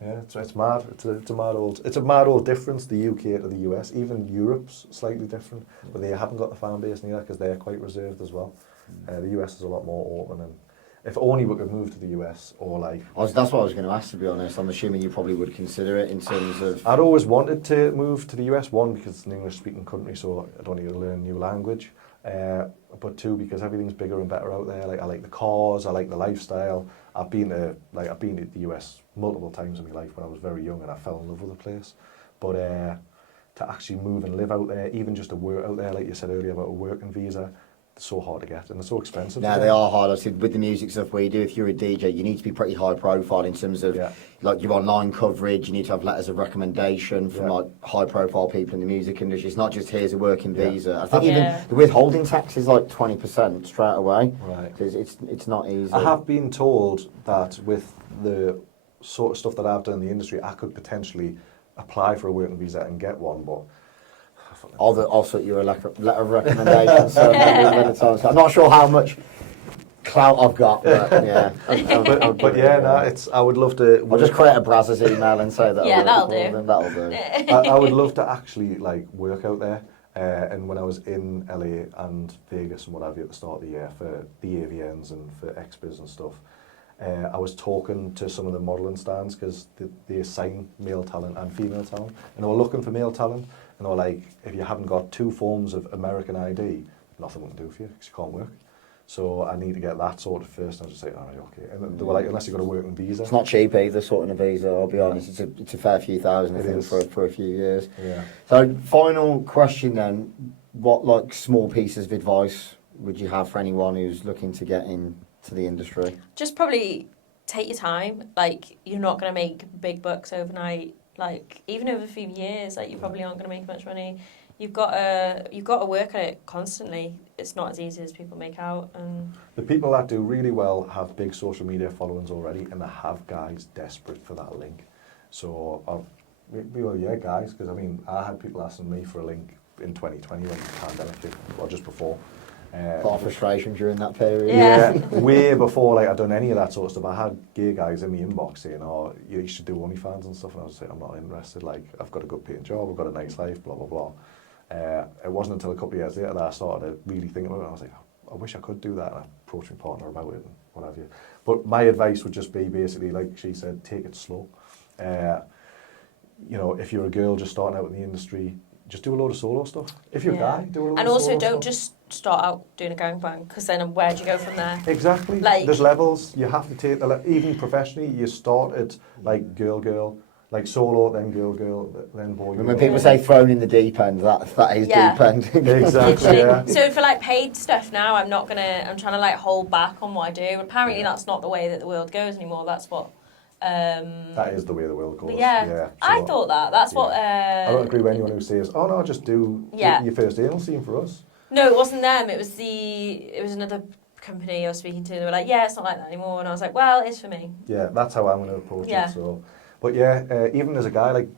it's mad. It's a mad old difference. The UK to the US, even Europe's slightly different, but they haven't got the fan base neither because they're quite reserved as well. The US is a lot more open, and if only we could move to the US or like... That's what I was going to ask, to be honest. I'm assuming you probably would consider it in terms of... I'd always wanted to move to the US, one, because it's an English-speaking country, so I don't need to learn a new language. But two, because everything's bigger and better out there. Like, I like the cars, I like the lifestyle. I've been to the US multiple times in my life when I was very young, and I fell in love with the place. But to actually move and live out there, even just to work out there, like you said earlier about a working visa, it's so hard to get, and they're so expensive. No, they are hard. I said, with the music stuff we do, if you're a DJ, you need to be pretty high profile in terms of like your online coverage. You need to have letters of recommendation from like high profile people in the music industry. It's not just here's a working visa. I think even the withholding tax is like 20% straight away. Right. It's not easy. I have been told that with the sort of stuff that I've done in the industry, I could potentially apply for a working visa and get one, but I'll sort you a letter of recommendation. So I'm not sure how much clout I've got, but yeah. but yeah, no, I would love to. I'll just create a Brazzers email and say that. Yeah, that'll do. That'll do. I would love to actually like work out there. And when I was in LA and Vegas and what have you at the start of the year for the AVNs and for Xbiz and stuff, I was talking to some of the modelling stands because they assign male talent and female talent, and they were looking for male talent, and they were like, if you haven't got 2 forms of American ID, nothing we can do for you because you can't work. So I need to get that sorted first. And I was just like, all right, okay. And they were like, unless you've got a working visa. It's not cheap either, sorting a visa, I'll be honest. It's a fair few thousand, I think, for a few years. Yeah. So final question then, what like small pieces of advice would you have for anyone who's looking to get into the industry? Just probably take your time. Like, you're not going to make big bucks overnight. Like, even over a few years, like, you probably aren't going to make much money. You've got to work at it constantly. It's not as easy as people make out. And the people that do really well have big social media followings already, and they have guys desperate for that link. So, guys, because I mean, I had people asking me for a link in 2020 when the pandemic hit, or just before. A lot of frustration during that period. Yeah. Way before like I'd done any of that sort of stuff. I had gay guys in my inbox saying, "Oh, you should do OnlyFans and stuff," and I was saying, "I'm not interested. Like, I've got a good paying job, I've got a nice life, blah blah blah." It wasn't until a couple of years later that I started to really think about it. I was like, I wish I could do that. And I approached my partner about it and what have you. But my advice would just be basically, like she said, take it slow. If you're a girl just starting out in the industry, just do a load of solo stuff. If you're a guy, do a load of solo stuff. And also don't just start out doing a gangbang, because then where do you go from there? Exactly. Like, there's levels. You have to take even professionally, you start at like girl, like solo, then girl, then boy. When people say thrown in the deep end, that is deep end. Exactly. Yeah. So for like paid stuff now, I'm trying to like hold back on what I do. Apparently that's not the way that the world goes anymore. That's what. That is the way the world goes. Yeah. So, I thought that. That's what. I don't agree with anyone who says, "Oh no, just do your first anal scene for us." No, it wasn't them. It was another company I was speaking to. They were like, "Yeah, it's not like that anymore," and I was like, "Well, it's for me." Yeah, that's how I'm going to approach it. So. But even as a guy, like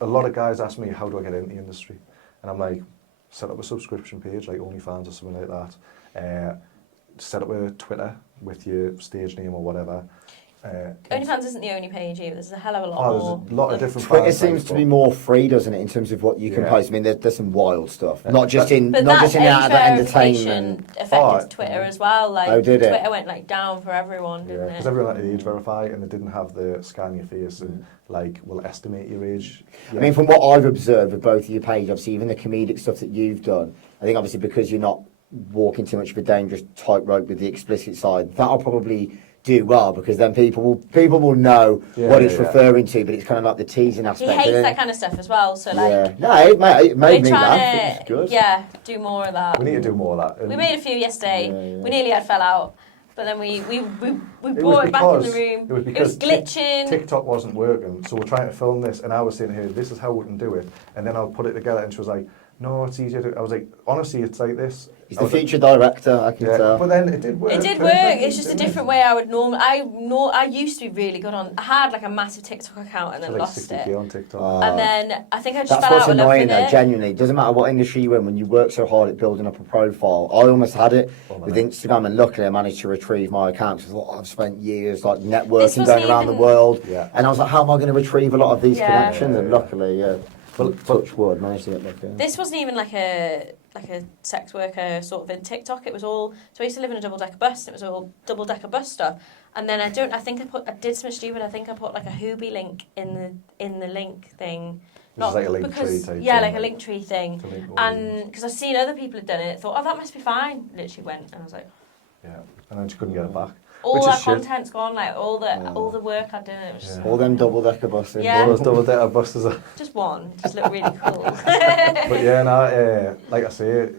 a lot of guys ask me, how do I get into the industry? And I'm like, set up a subscription page, like OnlyFans or something like that. Set up a Twitter with your stage name or whatever. OnlyFans isn't the only page either. There's a hell of a lot more. There's a lot of different. Twitter seems to be more free, doesn't it, in terms of what you can post? I mean, there's some wild stuff. Not just in the entertainment. Affected Twitter as well. Like, Twitter went like down for everyone, didn't it? Because everyone had to age verify, and they didn't have the scan your face and like will estimate your age. Yeah. I mean, from what I've observed with both of your pages, obviously even the comedic stuff that you've done, I think obviously because you're not walking too much of a dangerous tightrope with the explicit side, that'll probably do well, because then people will know what it's referring to, but it's kind of like the teasing aspect. He hates that kind of stuff as well, so like... No, it made me laugh. It's good. Yeah, do more of that. We need to do more of that. We made a few yesterday. Yeah. We nearly had fell out, but then we brought it back in the room. It was glitching. TikTok wasn't working, so we're trying to film this, and I was saying, here, this is how we can do it, and then I'll put it together, and she was like, no, it's easier to... I was like, honestly, it's like this. He's the future director, I can tell. But then it did work. It did work. It's just a different way I would normally... I used to be really good on... I had like a massive TikTok account and then like lost 60K it. on TikTok. And then I think I just That's fell what's out of love annoying with though, it. genuinely. It doesn't matter what industry you're in, when you work so hard at building up a profile. I almost had it with Instagram, and luckily I managed to retrieve my account, because I've spent years like networking, going around the world. Yeah. And I was like, how am I going to retrieve a lot of these connections? And luckily, Touch wood, managed to get back in. This wasn't even like a sex worker sort of in TikTok. It was all. So I used to live in a double-decker bus, and it was all double-decker bus stuff. And then I did something stupid. I think I put like a Hoobie link in the link thing. Not like a link tree type yeah, thing, like a link tree thing. And because I've seen other people have done it, thought, oh, that must be fine. Literally went, and I was like, yeah, and then she couldn't get it back. All that content's gone, like all the work I did. It was just all them double-decker buses. Yeah. All those double-decker buses. Just one, just looked really cool. But yeah, no, like I say,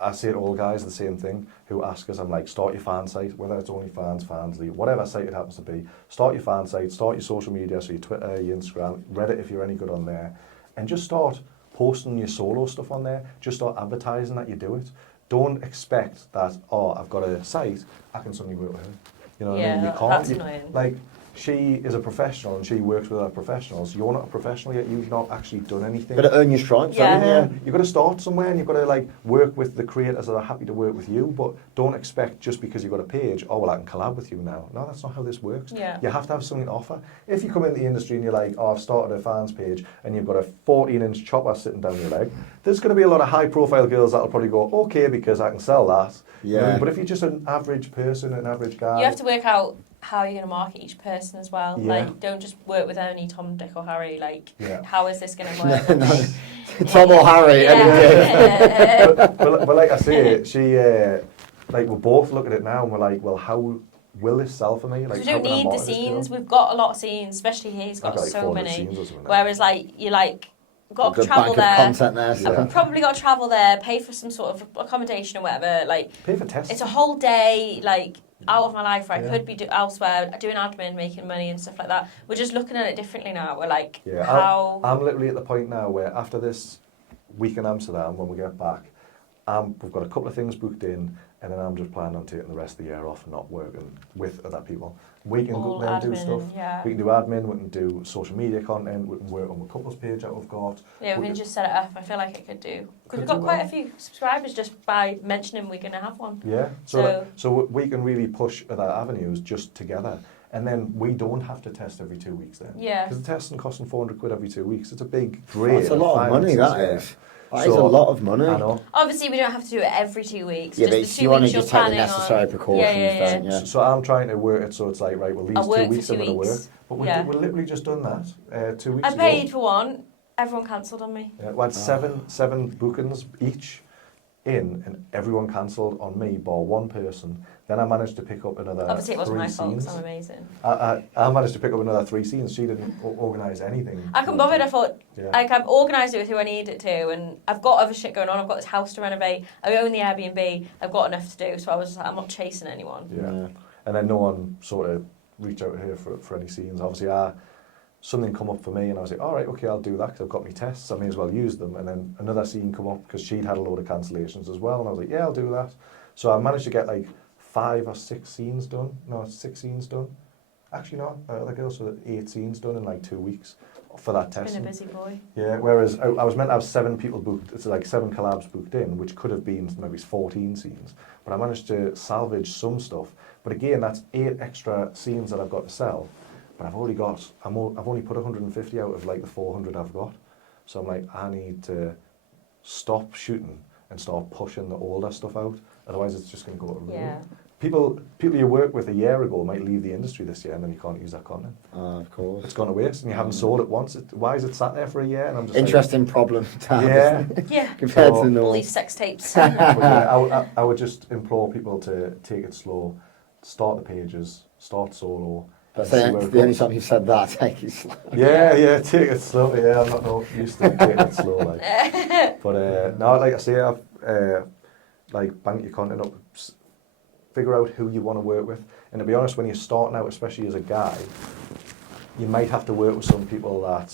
I say to all guys the same thing who ask us, I'm like, start your fan site, whether it's OnlyFans, Fansly, whatever site it happens to be. Start your fan site, start your social media, so your Twitter, your Instagram, Reddit if you're any good on there, and just start posting your solo stuff on there. Just start advertising that you do it. Don't expect that, oh, I've got a site, I can suddenly work with her. You know what I mean? You can't. That's annoying. Like, she is a professional and she works with other professionals. You're not a professional yet. You've not actually done anything. Got to earn your stripes. Yeah. You've got to start somewhere, and you've got to like work with the creators that are happy to work with you. But don't expect just because you've got a page, oh well, I can collab with you now. No, that's not how this works. Yeah. You have to have something to offer. If you come into the industry and you're like, oh, I've started a fans page, and you've got a 14-inch chopper sitting down your leg, there's going to be a lot of high-profile girls that'll probably go, okay, because I can sell that. Yeah. But if you're just an average person, an average guy, You have to work out how you're going to market each person as well. Yeah. Like, don't just work with only Tom, Dick or Harry. Like, Yeah. how is this going to work? Tom or Harry, any day. but like I say, she like we're both looking at it now and we're like, well, how will this sell for me? Like, we don't need the scenes. We've got a lot of scenes, especially here. He's got like so many. Whereas Whereas, like, you're like, got to Good travel bank there. of content there. So. Yeah. Probably got to travel there, pay for some sort of accommodation or whatever. Like, pay for tests. it's a whole day, like, out of my life where I Yeah. could be elsewhere, doing admin, making money and stuff like that. We're just looking at it differently now. We're like, Yeah, how... I'm literally at the point now where after this week in Amsterdam, when we get back, we've got a couple of things booked in, and then I'm just planning on taking the rest of the year off and not working with other people. We can go there and do stuff. Yeah. We can do admin, we can do social media content, we can work on the couples page that we've got. Yeah, we can just set it up. I feel like it could do. Because we've got quite a few subscribers just by mentioning we're going to have one. Yeah, so we can really push other avenues just together. And then we don't have to test every 2 weeks then. Yeah. Because the testing costing £400 every 2 weeks. It's a big drain. That's a lot of money, that is. That is a lot of money. I know. Obviously, we don't have to do it every 2 weeks. Yeah, just but you want to just take the necessary precautions. Yeah. So I'm trying to work it so it's like, right, well, these 2 weeks I'm going to work. But we've literally just done that 2 weeks ago. I paid for one. Everyone cancelled on me. Yeah, we had seven bookings each in, and everyone cancelled on me bar one person. Then I managed to pick up another Obviously, it wasn't my scenes. fault because I'm amazing. I managed to pick up another 3 scenes. She didn't organise anything. I couldn't bother. I thought, like, I've organised it with who I need it to, and I've got other shit going on. I've got this house to renovate. I own the Airbnb. I've got enough to do, so I was just like, I'm not chasing anyone. Yeah. And then no one sort of reached out to her for any scenes. Obviously, something come up for me, and I was like, all right, okay, I'll do that because I've got my tests. I may as well use them. And then another scene come up because she'd had a load of cancellations as well, and I was like, yeah, I'll do that. So I managed to get like 5 or 6 scenes done. No, 6 scenes done. Actually, no, like also 8 scenes done in like 2 weeks for that test. Been a busy boy. Yeah, whereas I was meant to have 7 people booked. It's like 7 collabs booked in, which could have been maybe 14 scenes. But I managed to salvage some stuff. But again, that's 8 extra scenes that I've got to sell. But I've only put 150 out of like the 400 I've got. So I'm like, I need to stop shooting and start pushing the older stuff out. Otherwise, it's just going to go to ruin. Yeah. People you worked with a year ago might leave the industry this year, and then you can't use that content. Of course. It's gone to waste, and you haven't sold it once. Why is it sat there for a year? And I'm just interesting problem to have. Yeah. Compared to all these sex tapes. I would just implore people to take it slow, start the pages, start solo. That's the only time you've said that, take it slow. Yeah, take it slow. Yeah, I'm not used to taking it slow. Like. But no, like I say, I've like bank your content up, figure out who you want to work with. And to be honest, when you're starting out, especially as a guy, you might have to work with some people that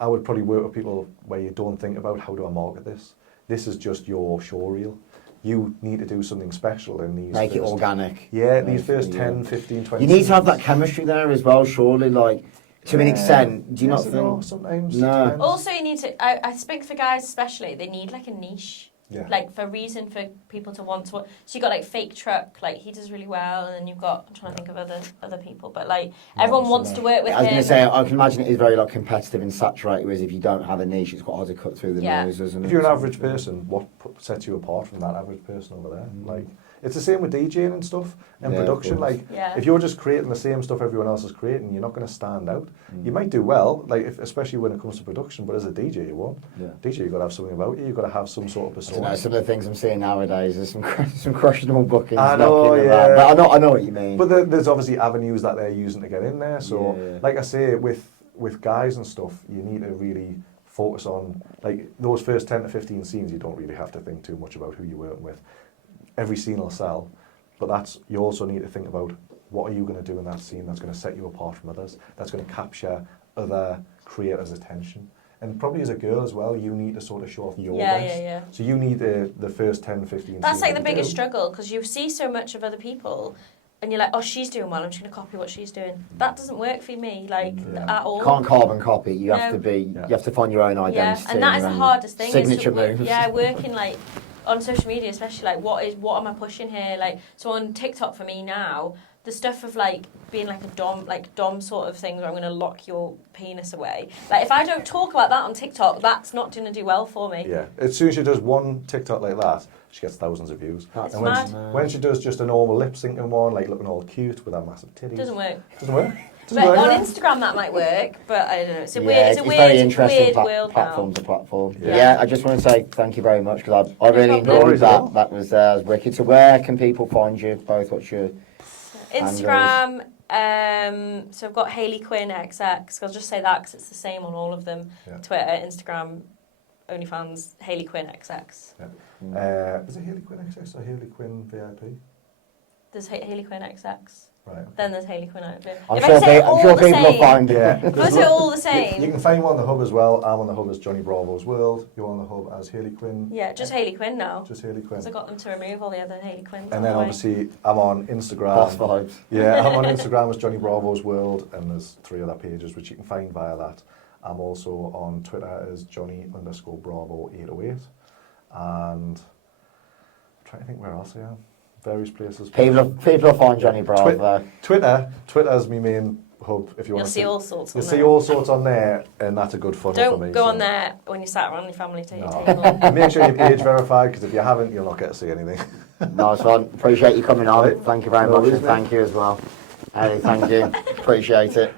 I would probably work with people where you don't think about how do I market this. This is just your show reel. You need to do something special in these. Make it organic. Yeah, these first 10, 15, 20. You need to have that chemistry there as well, surely. Like, to an extent, do you not think? No, sometimes. No. Also, you need to. I speak for guys especially. They need like a niche. Like for a reason for people to want to watch. So you got like Fake Truck, like he does really well, and then you've got, I'm trying to think of other people, but like everyone wants to work with him. I was going to say, I can imagine it is very like competitive and saturated, whereas if you don't have a niche, it's quite hard to cut through the noise, isn't it? If you're an average person, what sets you apart from that average person over there? Like, it's the same with DJing and stuff and production. Like, if you're just creating the same stuff everyone else is creating, you're not going to stand out. You might do well, like especially when it comes to production, but as a DJ, you won't. DJ, you've got to have something about you. You've got to have some sort of persona. I know, some of the things I'm seeing nowadays, there's some questionable bookings. I know, but I know what you mean. But there's obviously avenues that they're using to get in there. So, like I say, with guys and stuff, you need to really focus on, like, those first 10 to 15 scenes, you don't really have to think too much about who you're working with. Every scene will sell, but you also need to think about what are you going to do in that scene that's going to set you apart from others, that's going to capture other creators' attention. And probably as a girl as well, you need to sort of show off your best. So you need the first 10, 15 That's scenes like the biggest struggle, because you see so much of other people, and you're like, oh, she's doing well, I'm just going to copy what she's doing. That doesn't work for me, like, at all. Can't carbon copy. You have to be. You have to find your own identity. And that is the hardest thing. Signature moves. Working like on social media, especially, like, what am I pushing here? Like, so on TikTok for me now, the stuff of like being like a dom sort of thing where I'm going to lock your penis away. Like, if I don't talk about that on TikTok, that's not going to do well for me. Yeah, as soon as she does one TikTok like that, she gets thousands of views. It's and mad. When she does just a normal lip syncing one, like looking all cute with that massive titties, Doesn't work. Doesn't work. But on Instagram that might work, but I don't know. It's a weird world platform to platform. Yeah, I just want to say thank you very much, because I really enjoyed that. That was wicked. So where can people find you both? What's your Instagram? So I've got Hayley Quinn XX. I'll just say that because it's the same on all of them. Twitter, Instagram, OnlyFans, Hayley Quinn XX. Is it Hayley Quinn XX or Hayley Quinn VIP? There's Hayley Quinn XX. Right. Okay. Then there's Hayley Quinn VIP. I'm sure people will find it. If I say all the same. You can find me on the hub as well. I'm on the hub as Johnny Bravo's World. You're on the hub as Hayley Quinn. Yeah, just Hayley Quinn now. Just Hayley Quinn. Because I got them to remove all the other Hayley Quinns. And then obviously I'm on Instagram. Boss vibes. Yeah, I'm on Instagram as Johnny Bravo's World, and there's 3 other pages which you can find via that. I'm also on Twitter as Johnny_Bravo808. And I'm trying to think where else I am. Various places. People will find Johnny Bravo. Twitter's my main hub. If you want to see all sorts. You'll see all sorts on there, and that's a good fun for me. Don't go on there when you're sat around your family table. Make sure you're page verified, because if you haven't, you'll not get to see anything. Nice one. Appreciate you coming on. Thank you very much, and thank you as well. Hey, thank you. Appreciate it.